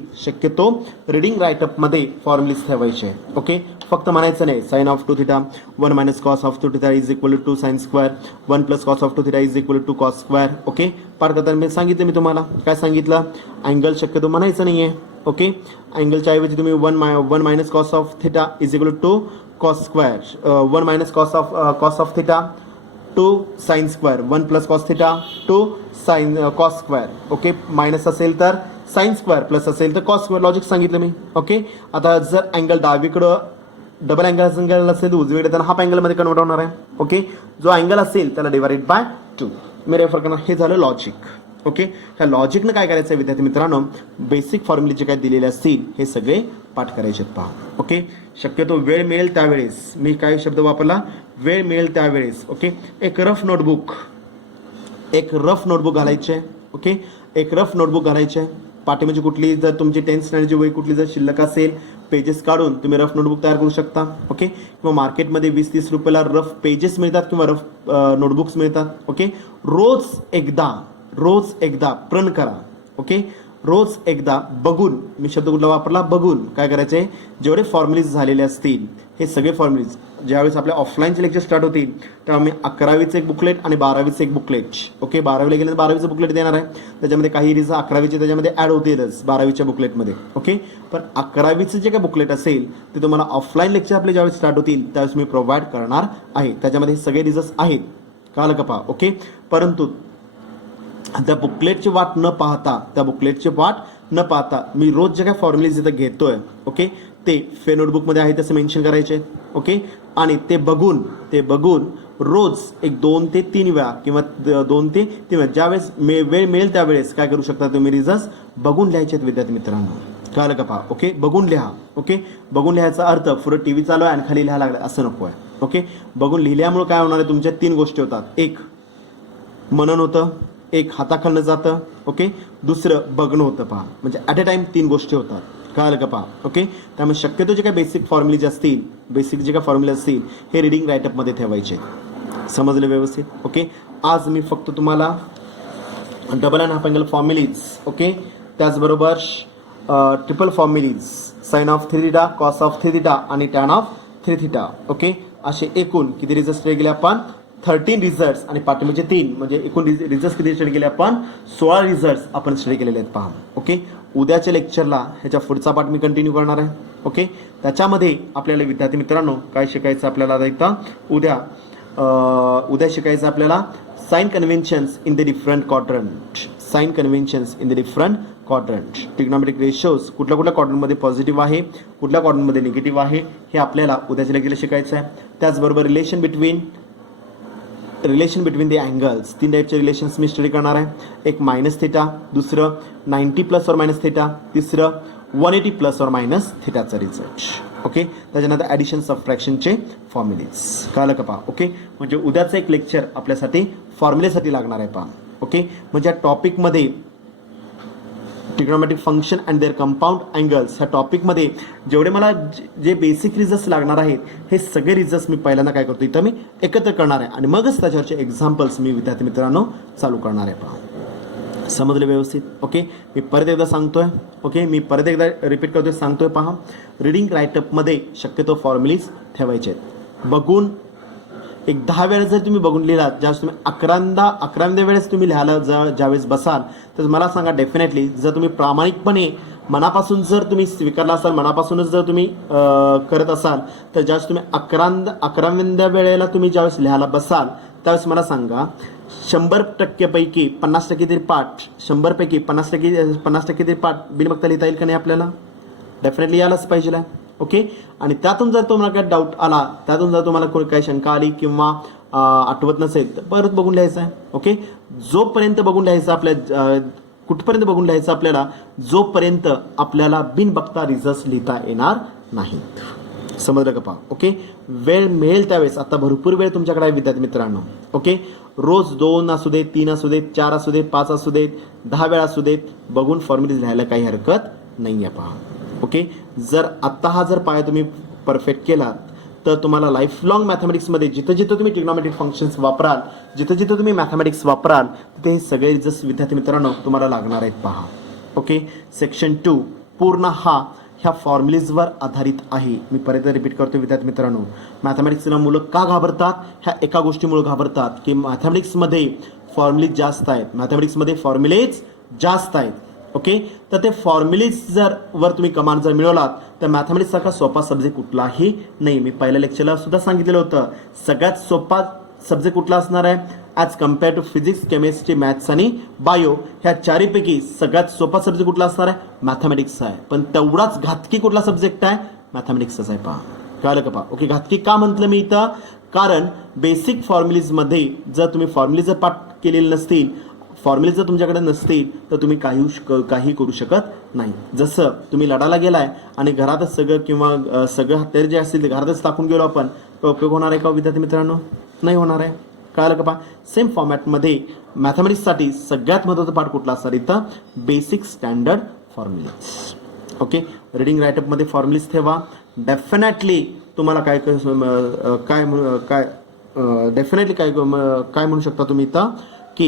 फॉर्म्युलेज ठेवायचे आहे. ओके, फक्त म्हणायचं नाही sine of 2 theta 1 minus cos of 2 theta is equal to sine square 1 plus cos of 2 theta is equal to cos square. Okay, पाठ करताना मी सांगितलं, मी तुम्हाला काय सांगितलं, अँगल शक्यतो म्हणायचं नाही आहे. ओके, अँगलच्या ऐवजी तुम्ही 1 minus cos of theta is equal to cos square, 1 minus cos of theta to sine square, 1 plus cos theta to sine cos square. Okay, minus असेल तर साइन स्क्वेअर, प्लस असेल तर कॉस स्क्वेअर, लॉजिक सांगितलं मी. Okay, आता जर angle डावीकडं double angle असेल तर उजवीकडे तर हाफ अँगलमध्ये कन्वर्ट होणार आहे. ओके, जो अँगल असेल त्याला डिवाइडेड बाय 2 मी रेफर करणार. हे झालं लॉजिक. ओके, ह्या लॉजिकनं काय करायचं आहे विद्यार्थी मित्रांनो, बेसिक फॉर्म्युले जे काय दिलेले असतील हे सगळे पाठ करायचे पहा. ओके, शक्यतो वेळ मिळेल त्यावेळेस, मी काय शब्द वापरला, वेळ मिळेल त्यावेळेस. ओके, एक रफ नोटबुक घालायचे. ओके, एक रफ नोटबुक घालायचे. पाटी म्हणजे कुठली जर तुमची 10th स्टँडर्डची वही कुठली जर शिल्लक असेल पेजेस काढून तुम्ही रफ नोटबुक तयार करू शकता. ओके, किंवा मार्केटमध्ये 20-30 रुपयाला रफ पेजेस मिळतात किंवा रफ नोटबुक्स मिळतात. ओके, रोज एकदा प्रण करा. ओके, रोज एकदा बघून, मी शब्द कुठला वापरला, बघून काय करायचे, जेवढे फॉर्म्युलीज झालेले असतील हे सगळे फॉर्म्युलीज ज्यावेळेस आपल्या ऑफलाईनचे लेक्चर स्टार्ट होतील तेव्हा मी 11वीचं एक बुकलेट आणि 12वीचं एक बुकलेट, ओके 12वीला गेले तर 12वीचं बुकलेट देणार आहे. त्याच्यामध्ये काही रिझन 11वीचे त्याच्यामध्ये ॲड होतीलच 12वीच्या बुकलेटमध्ये. ओके, पण 11वीचं जे काही बुकलेट असेल ते तुम्हाला ऑफलाईन लेक्चर आपले ज्यावेळेस स्टार्ट होतील त्यावेळेस मी प्रोव्हाइड करणार आहे. त्याच्यामध्ये सगळे रिझल्ट आहेत, कळलं का पहा. ओके, परंतु त्या बुकलेटची वाट न पाहता मी रोज जे काय फॉर्म्युलीज इथं घेतोय, ओके, ते फे नोटबुकमध्ये आहे तसं मेन्शन करायचे. ओके, आणि ते बघून रोज एक 2 ते 3 वेळा किंवा 2 ते 3 वेळा ज्यावेळेस वेळ मिळेल त्यावेळेस काय करू शकता तुम्ही, रिझल्ट बघून लिहायचे आहेत विद्यार्थी मित्रांनो. कळलं का पहा. ओके, बघून लिहा. ओके, बघून लिहायचा अर्थ पुढे टीव्ही चालू आहे आणि खाली लिहायला लागला असं नको आहे. ओके, बघून लिहिल्यामुळे काय होणार आहे, तुमच्या 3 गोष्टी होतात. एक मनन होतं, एक हाताखालनं जातं. ओके, दुसरं बघणं होतं. पहा, म्हणजे ॲट अ टाइम 3 गोष्टी होतात. कळलं का पहा. ओके, त्यामुळे शक्यतो जे काही बेसिक फॉर्म्युले असतील, हे रिडिंग राईटअपमध्ये ठेवायचे. समजले व्यवस्थित. ओके, आज मी फक्त तुम्हाला double and half angle formulae, okay, त्याचबरोबर triple formulae, sine of 3 theta, cos of 3 theta आणि टॅन ऑफ 3 थीटा. ओके, असे एकूण किती रिझल्ट स्टडी केले आपण, 13 रिझल्ट्स आणि पाठीमागचे 3 म्हणजे एकूण रिझल्ट किती स्टडी केले आपण, 16 रिझल्ट्स आपण स्टडी केलेले आहेत. पहा. ओके, उद्याच्या लेक्चरला ह्याच्या पुढचा पार्ट मी कंटिन्यू करणार आहे. ओके, त्याच्यामध्ये आपल्याला विद्यार्थी मित्रांनो काय शिकायचं आपल्याला आता उद्या शिकायचं आपल्याला sign conventions in the different quadrant, trigonometric ratios कुठल्या क्वाड्रंटमध्ये पॉझिटिव्ह आहे, कुठल्या क्वाड्रंटमध्ये निगेटिव्ह आहे, हे आपल्याला उद्याच्या लेक्चरला शिकायचं आहे. त्याचबरोबर रिलेशन बिटवीन द अँगल्स, 3 टाईपचे रिलेशन्स मी स्टडी करणार आहे. एक मायनस थिटा, दुसरं 90 प्लस और मायनस थिटा, तिसरं 180 plus or minus थिटाचा result. Okay, त्याच्यानंतर ॲडिशन सबट्रॅक्शनचे फॉर्म्युलेज. कळलं का पहा. ओके, म्हणजे उद्याचं एक लेक्चर आपल्यासाठी फॉर्म्युलेसाठी लागणार आहे. पहा. ओके, म्हणजे या टॉपिकमध्ये trigonometric function and their compound angles ह्या टॉपिकमध्ये जेवढे मला जे बेसिक रिझल्ट्स लागणार आहेत हे सगळे रिझल्ट्स मी पहिल्यांदा काय करतो इथं मी एकत्र करणार आहे आणि मगच त्याच्यावरचे एक्झाम्पल्स मी विद्यार्थी मित्रांनो चालू करणार आहे. पहा, समजले व्यवस्थित. ओके, मी परत एकदा सांगतोय. ओके, मी परत एकदा रिपीट करतोय, सांगतोय. पहा, रिडिंग राईटअपमध्ये शक्यतो फॉर्म्युलीज ठेवायचे आहेत. बघून एक 10 वेळेस जर तुम्ही बघून लिहिलात, ज्यावेळेस तुम्ही 11व्या वेळेस तुम्ही लिहायला ज्यावेळेस बसाल तर मला सांगा, डेफिनेटली जर तुम्ही प्रामाणिकपणे मनापासून जर तुम्ही स्वीकारला असाल, मनापासूनच जर तुम्ही करत असाल, तर ज्यावेळेस तुम्ही 11व्या वेळेला तुम्ही ज्यावेळेस लिहायला बसाल त्यावेळेस मला सांगा 100%पैकी 50% तरी पाठ, 100पैकी 50% तरी पाठ बिनबघता लिहिता येईल का नाही आपल्याला, डेफिनेटली यायलाच पाहिजे. ओके, आणि त्यातून जर तुम्हाला काही डाऊट आला, त्यातून जर तुम्हाला काही शंका आली किंवा आठवत नसेल तर परत बघून लिहायचं आहे. ओके, जोपर्यंत बघून लिहायचं कुठपर्यंत बघून लिहायचं आपल्याला, जोपर्यंत आपल्याला बिनबघता रिझल्ट लिहिता येणार नाही. समजलं का पहा. ओके, वेळ मिळेल त्यावेळेस, आता भरपूर वेळ तुमच्याकडे आहे विद्यार्थी मित्रांनो. ओके, रोज 2 असू देत, 3 असू देत, 4 असू देत, 5 असू देत, 10 वेळा असू देत, बघून फॉर्म्युलीज लिहायला काही हरकत नाही आहे. पहा. ओके, जर आत्ता हा जर पाया तुम्ही परफेक्ट केला तर तुम्हाला लाईफ लॉंग मॅथमॅटिक्समध्ये जिथं तुम्ही ट्रिग्नोमेट्रिक फंक्शन्स वापराल, जिथं तुम्ही मॅथमॅटिक्स वापराल तिथे हे सगळे रिझल्ट्स विद्यार्थी मित्रांनो तुम्हाला लागणार आहेत. पहा. ओके, सेक्शन 2 पूर्ण ह्या फॉर्म्युलीजवर आधारित आहे. मी परत रिपीट करतो विद्यार्थी मित्रांनो, मॅथमॅटिक्सला मुलं का घाबरतात, ह्या एका गोष्टीमुळे घाबरतात की मॅथमॅटिक्समध्ये फॉर्म्युलेज जास्त आहेत. ओके, तर ते फॉर्म्युलीज वर तुम्ही कमांड जर मिळवलात तर मॅथमॅटिक्ससारखा सोपा सब्जेक्ट कुठलाही नाही. मी पहिल्या लेक्चरला सुद्धा सांगितलेलं होतं, सगळ्यात सोपा सब्जेक्ट कुठला असणार आहे as compare to physics, chemistry, maths आणि बायो, ह्या चारीपैकी सगळ्यात सोपा सब्जेक्ट कुठला असणार आहे, मॅथमॅटिक्स आहे. पण तेवढाच घातकी कुठला सब्जेक्ट आहे, मॅथमॅटिक्सच आहे. पहा, कळलं का पहा. ओके, घातकी का म्हटलं मी इथं, कारण बेसिक फॉर्म्युलीजमध्ये जर तुम्ही फॉर्म्युली जर पाठ केलेले नसतील, फॉर्म्युले जर तुमच्याकडे नसतील तर तुम्ही काही करू शकत नाही. जसं तुम्ही लढायला गेलाय आणि घरातच सगळं हत्यार जे असतील ते घरातच टाकून गेलो आपण, तर उपयोग होणार आहे का विद्यार्थी मित्रांनो, नाही होणार आहे. कळलं का पहा. सेम फॉर्मॅटमध्ये मॅथमॅटिक्ससाठी सगळ्यात महत्त्वाचा पाठ कुठला असणार इथं, बेसिक स्टँडर्ड फॉर्म्युलीज. ओके, रिडिंग राईटअपमध्ये फॉर्म्युलीज ठेवा. डेफिनेटली तुम्हाला काय डेफिनेटली काय म्हणू शकता तुम्ही इथं की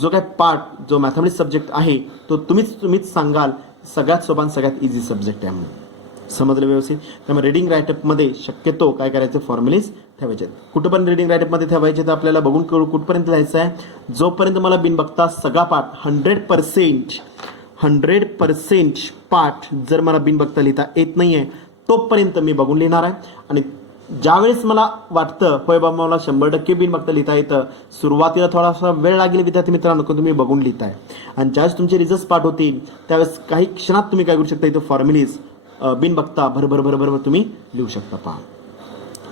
जो काय पार्ट जो मॅथमॅटिक्स सब्जेक्ट आहे तो तुम्हीच सांगाल सगळ्यात सोपा सगळ्यात इझी सब्जेक्ट आहे म्हणून. समजलं व्यवस्थित. त्यामुळे रिडिंग राईटअपमध्ये शक्यतो काय करायचं फॉर्म्युलीज ठेवायचे. कुठं पण रिडिंग राईटअपमध्ये ठेवायचे तर आपल्याला बघून कुठपर्यंत लिहायचं आहे. जोपर्यंत मला बिन बघता सगळा पाठ 100% पाठ जर मला बिन बघता लिहिता येत नाही आहे तोपर्यंत मी बघून लिहिणार आहे. आणि ज्यावेळेस मला वाटतं होय बाबा मला 100% बिन बघता लिहिता येतं, सुरुवातीला थोडासा वेळ लागेल विद्यार्थी मित्रांनो तुम्ही बघून लिहिताय. आणि ज्यावेळेस तुमचे रिझल्ट पाठ होतील त्यावेळेस काही क्षणात तुम्ही काय करू शकता इथं फॉर्म्युलीज बिन बघता भरभर तुम्ही लिहू शकता. पहा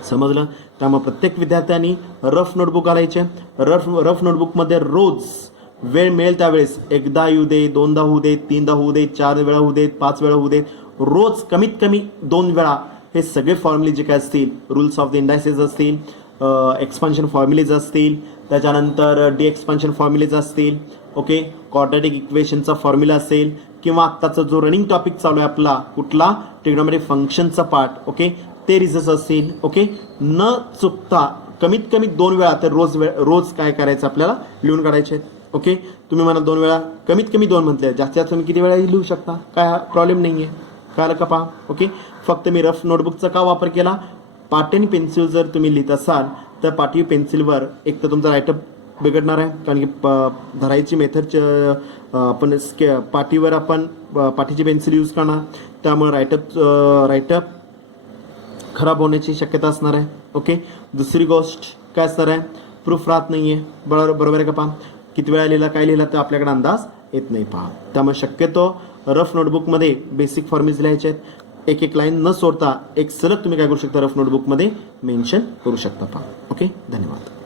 समजलं. त्यामुळे प्रत्येक विद्यार्थ्यांनी रफ नोटबुक घालायचे. रफ नोटबुकमध्ये रोज वेळ मिळेल त्यावेळेस एकदा येऊ दे, दोनदा होऊ दे, तीनदा होऊ दे, 4 वेळा होऊ देत, 5 वेळा होऊ देत, रोज कमीत कमी 2 वेळा हे सगळे फॉर्म्युले जे काय असतील, रूल्स ऑफ द इंडायसेस असतील, एक्सपान्शन फॉर्म्युलेज असतील, त्याच्यानंतर डी एक्सपान्शन फॉर्म्युलेज असतील, ओके, क्वाड्रॅटिक इक्वेशनचा फॉर्म्युला असेल किंवा आत्ताचा जो रनिंग टॉपिक चालू आहे आपला कुठला ट्रिग्नोमेट्रिक फंक्शनचा पार्ट, ओके, ते रिझल्ट असतील. ओके, न चुकता कमीत कमी 2 वेळा तर रोज काय करायचं आपल्याला लिहून काढायचे. ओके, तुम्ही मला 2 वेळा कमीत कमी 2 म्हटले, जास्तीत जास्त तुम्ही किती वेळा लिहू शकता, काय प्रॉब्लेम नाही आहे. कळलं का पहा. ओके, फक्त मी रफ नोटबुकचा का वापर केला, पाटी आणि पेन्सिल जर तुम्ही लिहित असाल तर पाटी पेन्सिलवर एक तर तुमचा राईटअप बिघडणार आहे कारण की धरायची मेथड आपण पाटीवर आपण पाटीची पेन्सिल यूज करणार त्यामुळे राईटअप खराब होण्याची शक्यता असणार आहे. ओके, दुसरी गोष्ट काय असणार आहे, प्रूफ राहत नाही आहे. बरोबर आहे का पहा. किती वेळा लिहिला काय लिहिला तर आपल्याकडे अंदाज येत नाही. पहा त्यामुळे शक्यतो रफ नोटबुकमध्ये बेसिक फॉर्म्युलेज लिहायचे आहेत. एक लाईन न सोडता एक सलग तुम्ही काय करू शकता रफ नोटबुकमध्ये मेन्शन करू शकता. पहा. ओके, धन्यवाद.